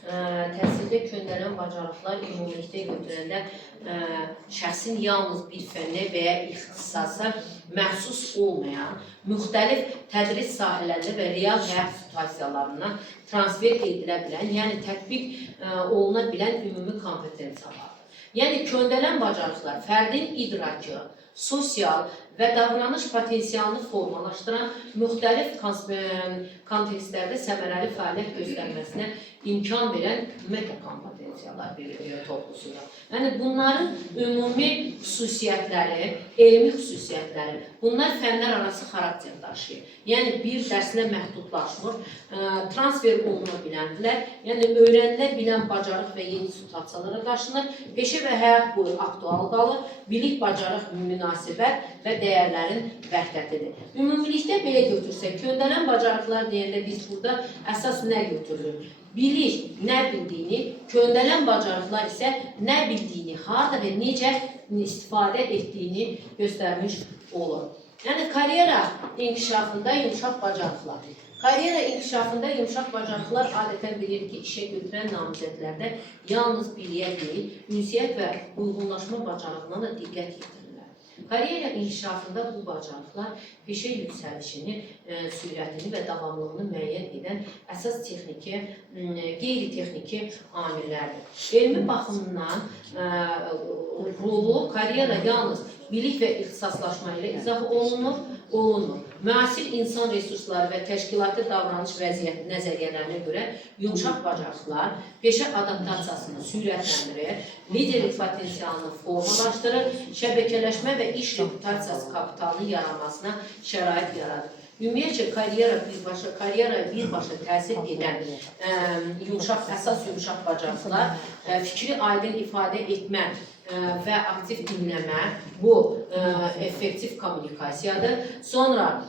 təhsildə köndələn bacarıqlar ümumilikdə götürəndə şəxsin yalnız bir fəndə və ya ixtisasa məxsus olmayan, müxtəlif tədris sahələrində və real həyat situasiyalarına transfer edilə bilən, yəni tətbiq oluna bilən ümumi kompetensiyalar. Yəni, köndələn bacarıqlar fərdin idrakı, sosial və davranış potensialını formalaşdıran müxtəlif kontekstlərdə səmərəli fəaliyyət göstərməsinə imkan verən metakompetensiyalar toplusudur. Yəni, bunların ümumi xüsusiyyətləri, elmi xüsusiyyətləri, bunlar fənlər arası xarakter daşıyır. Yəni, bir dərslə məhdudlaşmır, transfer oluna biləndirlər, yəni öyrənilə bilən bacarıq və yeni situasiyalara daşınır, peşə və həyat boyu aktual qalır, bilik, bacarıq, münasibət və dəyərlərin vəhdətidir. Ümumilikdə belə götürsək, köndələn bacarıqlar deyəndə biz burada əsas nə götürürük? Bilik, nə bildiyini, köndələn bacarıqlar isə nə bildiyini, harada və necə istifadə etdiyini göstərmiş olur. Yəni, karyera inkişafında yumuşaq bacarıqlar. Karyera inkişafında yumuşaq bacarıqlar adətən bilir ki, işə götürən namizədlərdə yalnız biliyə deyil, ünsiyyət və uyğunlaşma bacarıqlarına da diqqət yetirirlər. Karyera inkişafında bu bacarıqlar peşə yüksəlişini, sürətini və davamlılığını müəyyən edən əsas texniki, qeyri-texniki amillərdir. Elmi baxımdan rolu karyera yalnız bilik və ixtisaslaşma ilə izah olunur. Müasir insan resursları və təşkilati davranış vəziyyəti nəzəriyyələrinə görə yumşaq bacarıqlar peşə adaptasiyasını sürətləndirir, liderlik potensialını formalaşdırır, şəbəkələşmə və iş reputasiyası kapitalının yaranmasına şərait yaradır. Ümumiyyətcə, karyeraya birbaşa təsir edən əsas yumşaq bacarıqlar fikri aydın ifadə etmə və aktiv dinləmə, bu effektiv kommunikasiyadır. Sonra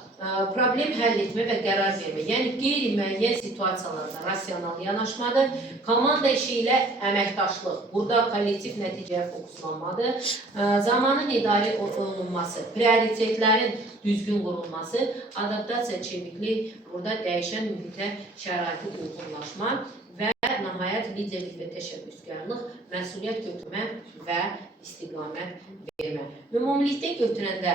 problem həll etmə və qərar vermə, yəni qeyri-müəyyən situasiyalarda rasional yanaşmadır. Komanda işi ilə əməkdaşlıq, burada kollektiv nəticəyə fokuslanmadır. Zamanın idarə olunması, prioritetlərin düzgün qurulması, adaptasiya çeviklik, burada dəyişən mühitə şəraiti uyğunlaşma və nəhayət liderlik və təşəbbüskarlıq, məsuliyyət götürmə və istiqamət vermə. Ümumilikdə götürəndə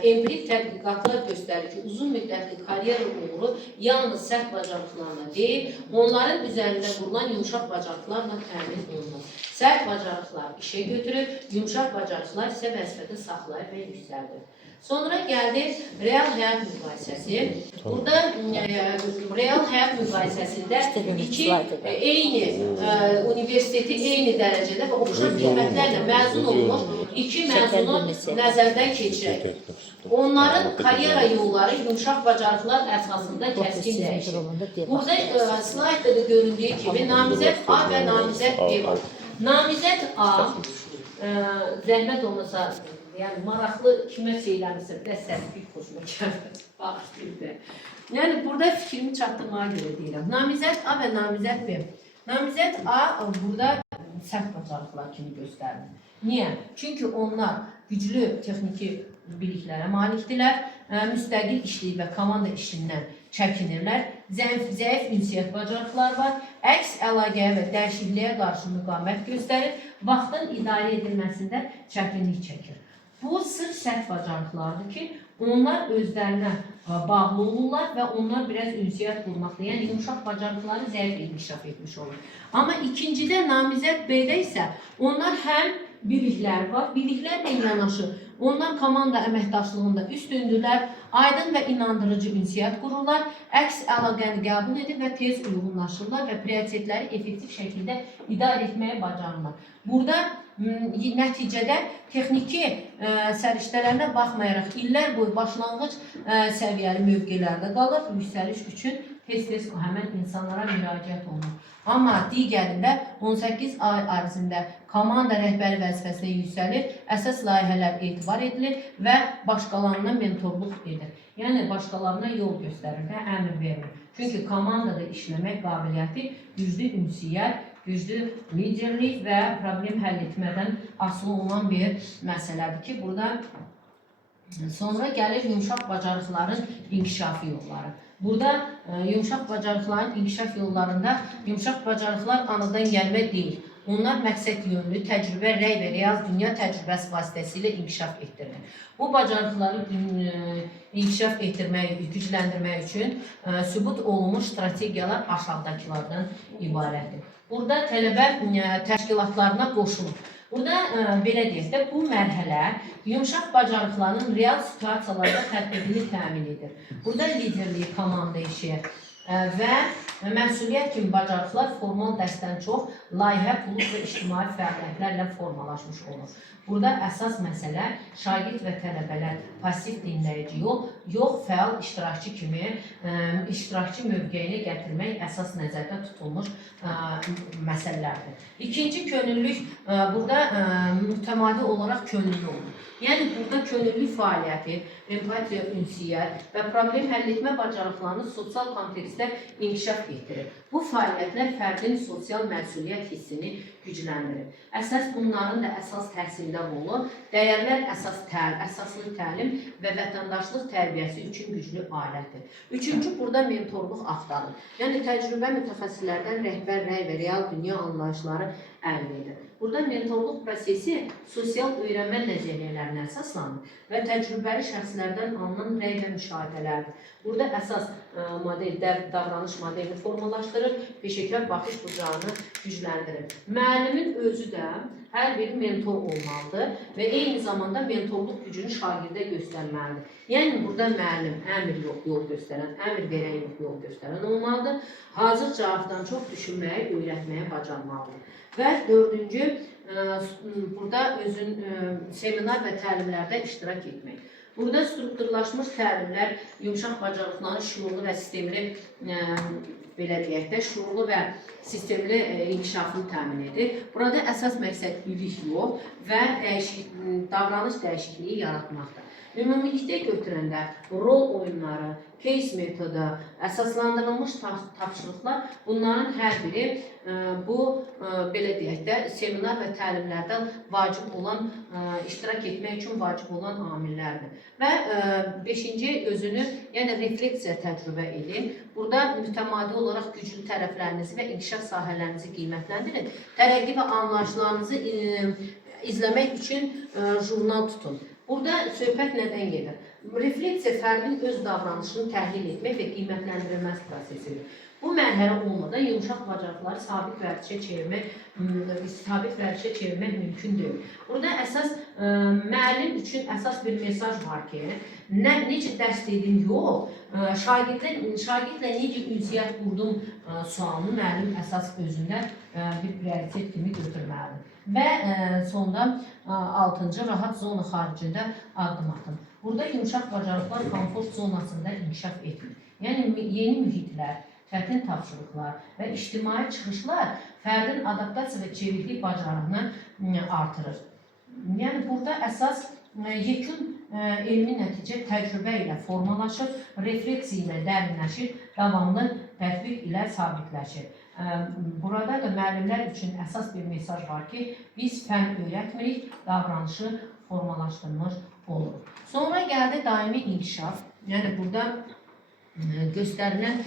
empirik tədqiqatlar göstərir ki, uzun müddətli karyera uğuru yalnız sərt bacarıqlarla deyil, onların üzərində qurulan yumşaq bacarıqlarla təmin olunur. Sərt bacarıqlar işə götürür, yumşaq bacarıqlar isə vəzifədə saxlayır və yüksəldir. Sonra gəldi real həyat müqayisəsi. Burada real həyat müqayisəsində iki universiteti eyni dərəcədə və oxşar qiymətlərlə məzun olmuş iki məzunu nəzərdən keçirək. Onların karyera yolları yumşaq bacarıqlar əsasında kəskin dəyişir. Burada slaydda da göründüyü kimi namizəd A və namizəd B var. Namizəd A zəhmət olmasa, yəni maraqlı kimə söyləmişsə, bir də səslik xoşuma gəlmir. Bax, bir də. Yəni, burada fikrimi çatdırmağa görə deyirəm. Namizəd A və namizəd B. Namizəd A burada sərt bacarıqlar kimi göstərir. Niyə? Çünki onlar güclü texniki biliklərə malikdirlər, müstəqil işləyir və komanda işindən çəkinirlər, zəif ünsiyyət bacarıqlar var, əks əlaqəyə və dəyişikliyə qarşı müqamət göstərir, vaxtın idarə edilməsində çətinlik çəkir. Bu sırf sərt bacarıqlardır ki, onlar özlərinə bağlı olurlar və onlar biraz ünsiyyət qurmaqda, yəni yumşaq bacarıqları zəif inkişaf etmiş olur. Amma ikincidə namizəd B-də isə onlar həm biliklər var, biliklərlə yanaşı onlar komanda əməkdaşlığında üstündürlər, aydın və inandırıcı ünsiyyət qururlar, əks əlaqəni qəbul edir və tez uyğunlaşırlar və prioritetləri effektiv şəkildə idarə etməyə bacarırlar. Burada nəticədə texniki səriştələrinə baxmayaraq illər boyu başlanğıc səviyyəli mövqelərdə qalır, yüksəliş üçün tez-tez həmən insanlara müraciət olunur. Amma digərində 18 ay ərzində komanda rəhbəri vəzifəsinə yüksəlir, əsas layihələr etibar edilir və başqalarına mentorluq edir. Yəni, başqalarına yol göstərir və əmr verir. Çünki komandada işləmək qabiliyyəti güclü ünsiyyət, güclü liderlik və problem həll etmədən asılı olan bir məsələdir ki, burada sonra gəlir yumşaq bacarıqların inkişafı yolları. Burada yumşaq bacarıqların inkişaf yollarında yumşaq bacarıqlar anadan gəlmə deyil. Onlar məqsəd yönlü, təcrübə, rəy və real dünya təcrübəsi vasitəsilə inkişaf etdirilir. Bu bacarıqları inkişaf etdirmək, gücləndirmək üçün sübut olunmuş strategiyalar aşağıdakılardan ibarətdir. Burada tələbə təşkilatlarına qoşulur. Burada belə deyək də, bu mərhələ yumşaq bacarıqların real situasiyalarda tətbiqini təmin edir. Burada liderlik, komanda işi və məsuliyyət kimi bacarıqlar formal dərsdən çox layihə, pulluq və ictimai fəaliyyətlərlə formalaşmış olur. Burada əsas məsələ şagird və tələbələr pasiv dinləyici yox, fəal iştirakçı kimi iştirakçı mövqeyinə gətirmək əsas nəzərdə tutulmuş məsələlərdir. İkinci könüllülük burada mütəmadi olaraq könüllü olur. Yəni, burada könüllülük fəaliyyəti, empatiya, ünsiyyət və problem həll etmə bacarıqlarını sosial kontekstdə inkişaf etdirir. Bu fəaliyyətlər fərdin sosial məsuliyyət hissini gücləndirir. Bunların da əsas təhsildə rolu dəyərlər əsaslı təlim və vətəndaşlıq tərbiyəsi üçün güclü alətdir. Üçüncü, burada mentorluq axtarır. Yəni, təcrübə mütəxəssislərdən rəhbər rəy və real dünya anlayışları əldə edir. Burada mentorluq prosesi sosial öyrənmə nəzəriyyələrinə əsaslanır və təcrübəli şəxslərdən alınan rəy və müşahidələrdir. Burada əsas model, davranış modelini formalaşdırır, peşəkar baxış bucağını gücləndirir. Müəllimin özü də hər bir mentor olmalıdır və eyni zamanda mentorluq gücünü şagirdə göstərməlidir. Yəni, burada müəllim əmr yox, yol göstərən, əmr verən yox, yol göstərən olmalıdır. Hazır cavabdan çox düşünməyi, öyrətməyə bacarmalıdır. Və dördüncü, burada özün seminar və təlimlərdə iştirak etmək. Burada strukturlaşmış təlimlər yumşaq bacarıqların şuurlu və sistemli, belə deyək də, şuurlu və sistemli inkişafını təmin edir. Burada əsas məqsəd bilik yox və davranış dəyişikliyi yaratmaqdır. Ümumilikdə götürəndə rol oyunları, case metodu, əsaslandırılmış tapşırıqlar, bunların hər biri belə deyək də, seminar və təlimlərdən vacib olan, iştirak etmək üçün vacib olan amillərdir. Və beşinci, özünü, yəni refleksiya təcrübə edin. Burada mütəmadi olaraq güclü tərəflərinizi və inkişaf sahələrinizi qiymətləndirin. Tərəqqi və anlayışlarınızı izləmək üçün jurnal tutun. Burada söhbət nədən gedir? Refleksiya fərdin öz davranışını təhlil etmək və qiymətləndirilməsi prosesidir. Bu mərhələ olmadan yumşaq bacarıqları sabit vərdişə çevirmək mümkün deyil. Burada əsas müəllim üçün əsas bir mesaj var ki, necə dərs dedim yox, şagirdlə necə ünsiyyət qurdum sualını müəllim əsas özündə bir prioritet kimi götürməlidir. Və sonda 6-cı, rahat zona xaricində addım atın. Burada yumşaq bacarıqlar komfort zonasında inkişaf etmir. Yəni, yeni mühitlər, çətin tapşırıqlar və ictimai çıxışlar fərdin adaptasiya və çeviklik bacarığını artırır. Yəni, burada əsas yekun elmi nəticə təcrübə ilə formalaşır, refleksiya ilə dərinləşir, davamlı tətbiq ilə sabitləşir. Burada da müəllimlər üçün əsas bir mesaj var ki, biz fən öyrətmirik, davranışı formalaşdırmış olur. Sonra gəldi daimi inkişaf. Yəni, burada göstərilən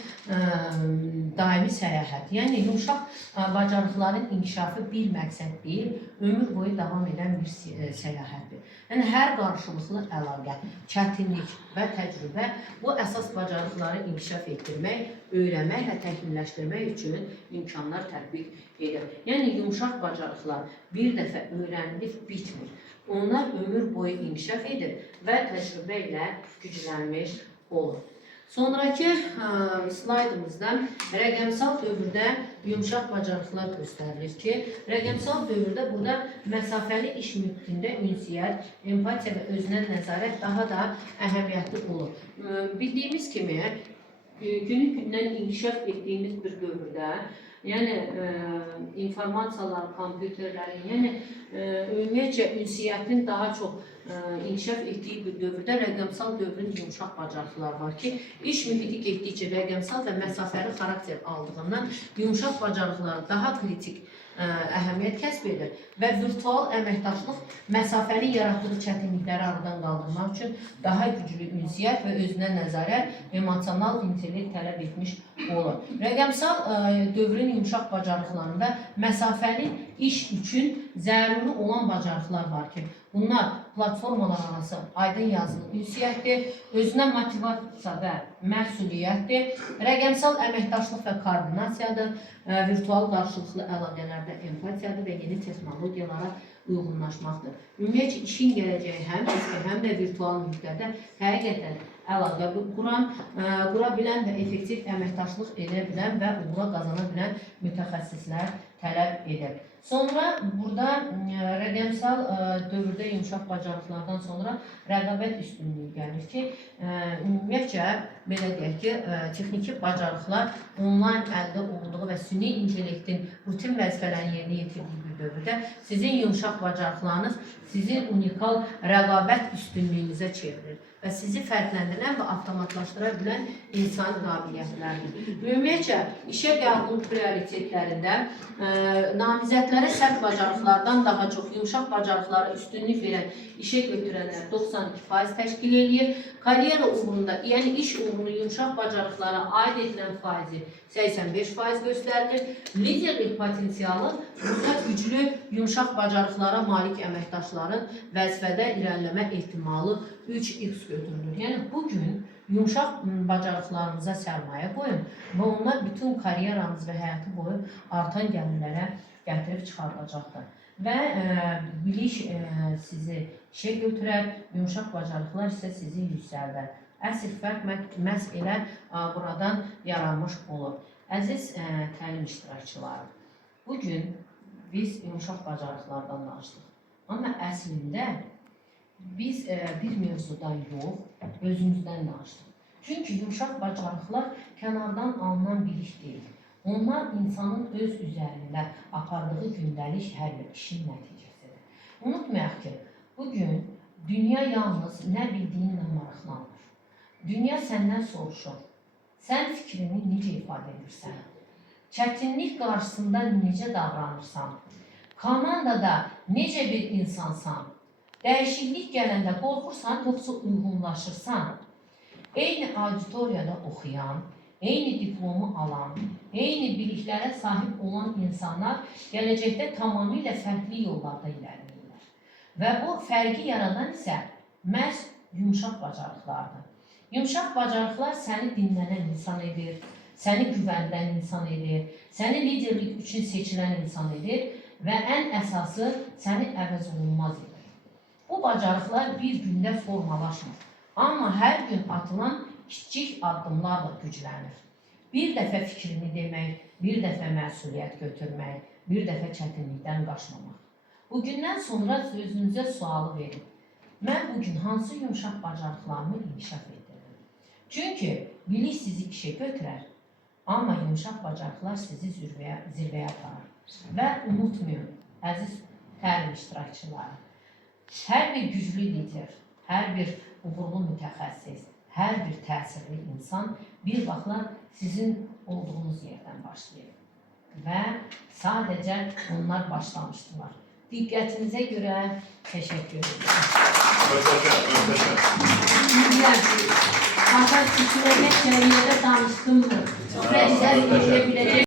daimi səyahət. Yəni, yumşaq bacarıqların inkişafı bir məqsəd deyil, ömür boyu davam edən bir səyahətdir. Yəni, hər qarşılıqlı əlaqə, çətinlik və təcrübə bu əsas bacarıqları inkişaf etdirmək, öyrənmək və təkmilləşdirmək üçün imkanlar tətbiq edir. Yəni, yumşaq bacarıqlar bir dəfə öyrənilib bitmir. Onlar ömür boyu inkişaf edir və təcrübə ilə güclənmiş olur. Sonraki slaydımızda rəqəmsal dövrdə yumşaq bacarıqlar göstərilir ki, rəqəmsal dövrdə burada məsafəli iş mühitində ünsiyyət, empatiya və özünə nəzarət daha da əhəmiyyətli olur. Bildiyimiz kimi, günü-gündən inkişaf etdiyimiz bir dövrdə, yəni informasiyalar, kompüterlərin, yəni ümumiyyətcə ünsiyyətin daha çox inkişaf etdiyi bir dövrdə rəqəmsal dövrün yumşaq bacarıqları var ki, iş mühiti getdikcə rəqəmsal və məsafəli xarakter aldığından yumşaq bacarıqları daha kritik əhəmiyyət kəsb edir və virtual əməkdaşlıq məsafəli yaratdığı çətinlikləri aradan qaldırmaq üçün daha güclü ünsiyyət və özünə nəzarət, emosional intellekt tələb etmiş olur. Rəqəmsal dövrün yumşaq bacarıqlarında məsafəli iş üçün zəruri olan bacarıqlar var ki, bunlar platformalar arası aydın yazılı ünsiyyətdir, özünə motivasiya və məsuliyyətdir, rəqəmsal əməkdaşlıq və koordinasiyadır, virtual qarşılıqlı əlaqələrdə empatiyadır və yeni texnologiyalara uyğunlaşmaqdır. Ümumiyyətcə, işin gələcəyi həm fiziki, həm də virtual mühitlərdə həqiqətən əlaqə qura bilən və effektiv əməkdaşlıq edə bilən və uğura qazana bilən mütəxəssislər tələb edir. Sonra burada rəqəmsal dövrdə yumşaq bacarıqlardan sonra rəqabət üstünlüyü gəlir ki, ümumiyyətcə, belə deyək ki, texniki bacarıqlar onlayn əldə olunduğu və süni intellektin rutin vəzifələrini yerinə yetirdiyi bir dövrdə sizin yumşaq bacarıqlarınız sizin unikal rəqabət üstünlüyünüzə çevrilir. və sizi fərqləndirən və avtomatlaşdıra bilən insan qabiliyyətləridir. Ümumiyyətcə, işə qəbul prioritetlərində namizədlərə sərt bacarıqlardan daha çox yumşaq bacarıqlara üstünlük verən işə götürənlər 92% təşkil edir. Karyera uğrunda, yəni iş uğrunu yumşaq bacarıqlara aid edilən faizi 85% göstərilir. Liderlik potensialı burada güclü yumşaq bacarıqlara malik əməkdaşların vəzifədə irəliləmə ehtimalı 3x götürülür. Yəni, bugün yumşaq bacarıqlarınıza sərmayə qoyun və onlar bütün karyeranız və həyatı boyu artan gəlirlərə gətirib çıxardacaqdır. Və bilik sizi işə götürər, yumşaq bacarıqlar isə sizi yüksəldər. Əsl fərq məhz elə buradan yaranmış olur. Əziz təlim iştirakçıları, bugün biz yumşaq bacarıqlardan danışdıq. Amma əslində biz bir mövzudan yox, özümüzdən danışdıq. Çünki yumşaq bacarıqlar kənardan alınan bilik deyil. Onlar insanın öz üzərində apardığı gündəlik hər bir işin nəticəsidir. Unutmayaq ki, bugün dünya yalnız nə bildiyinlə maraqlanır. Dünya səndən soruşur, sən fikrini necə ifadə edirsən? Çətinlik qarşısında necə davranırsan? Komandada necə bir insansan? Dəyişiklik gələndə qorxursan, yoxsa uyğunlaşırsan? Eyni auditoriyada oxuyan, eyni diplomu alan, eyni biliklərə sahib olan insanlar gələcəkdə tamamilə fərqli yollarda ilərləyirlər. Və bu fərqi yaradan isə məhz yumşaq bacarıqlardır. Yumşaq bacarıqlar səni dinlənən insan edir, səni güvənilən insan edir, səni liderlik üçün seçilən insan edir və ən əsası səni əvəz olunmaz edir. Bu bacarıqlar bir gündə formalaşmır, amma hər gün atılan kiçik addımlarla güclənir. Bir dəfə fikrini demək, bir dəfə məsuliyyət götürmək, bir dəfə çətinlikdən qaçmamaq. Bugündən sonra özünüzə sualı verin. Mən bugün hansı yumşaq bacarıqlarımı inkişaf etdirirəm? Çünki bilik sizi işə götürər, amma yumşaq bacarıqlar sizi zirvəyə aparır. Və unutmayın, əziz təlim iştirakçıları, hər bir güclü lider, hər bir uğurlu mütəxəssis, hər bir təsirli insan bir vaxtlar sizin olduğunuz yerdən başlayır. Və sadəcə onlar başlamışdılar. Diqqətinizə görə təşəkkür edirəm. Fakat düşünecek seviyede danıştım mı? Çok güzel bir şey bileceğim.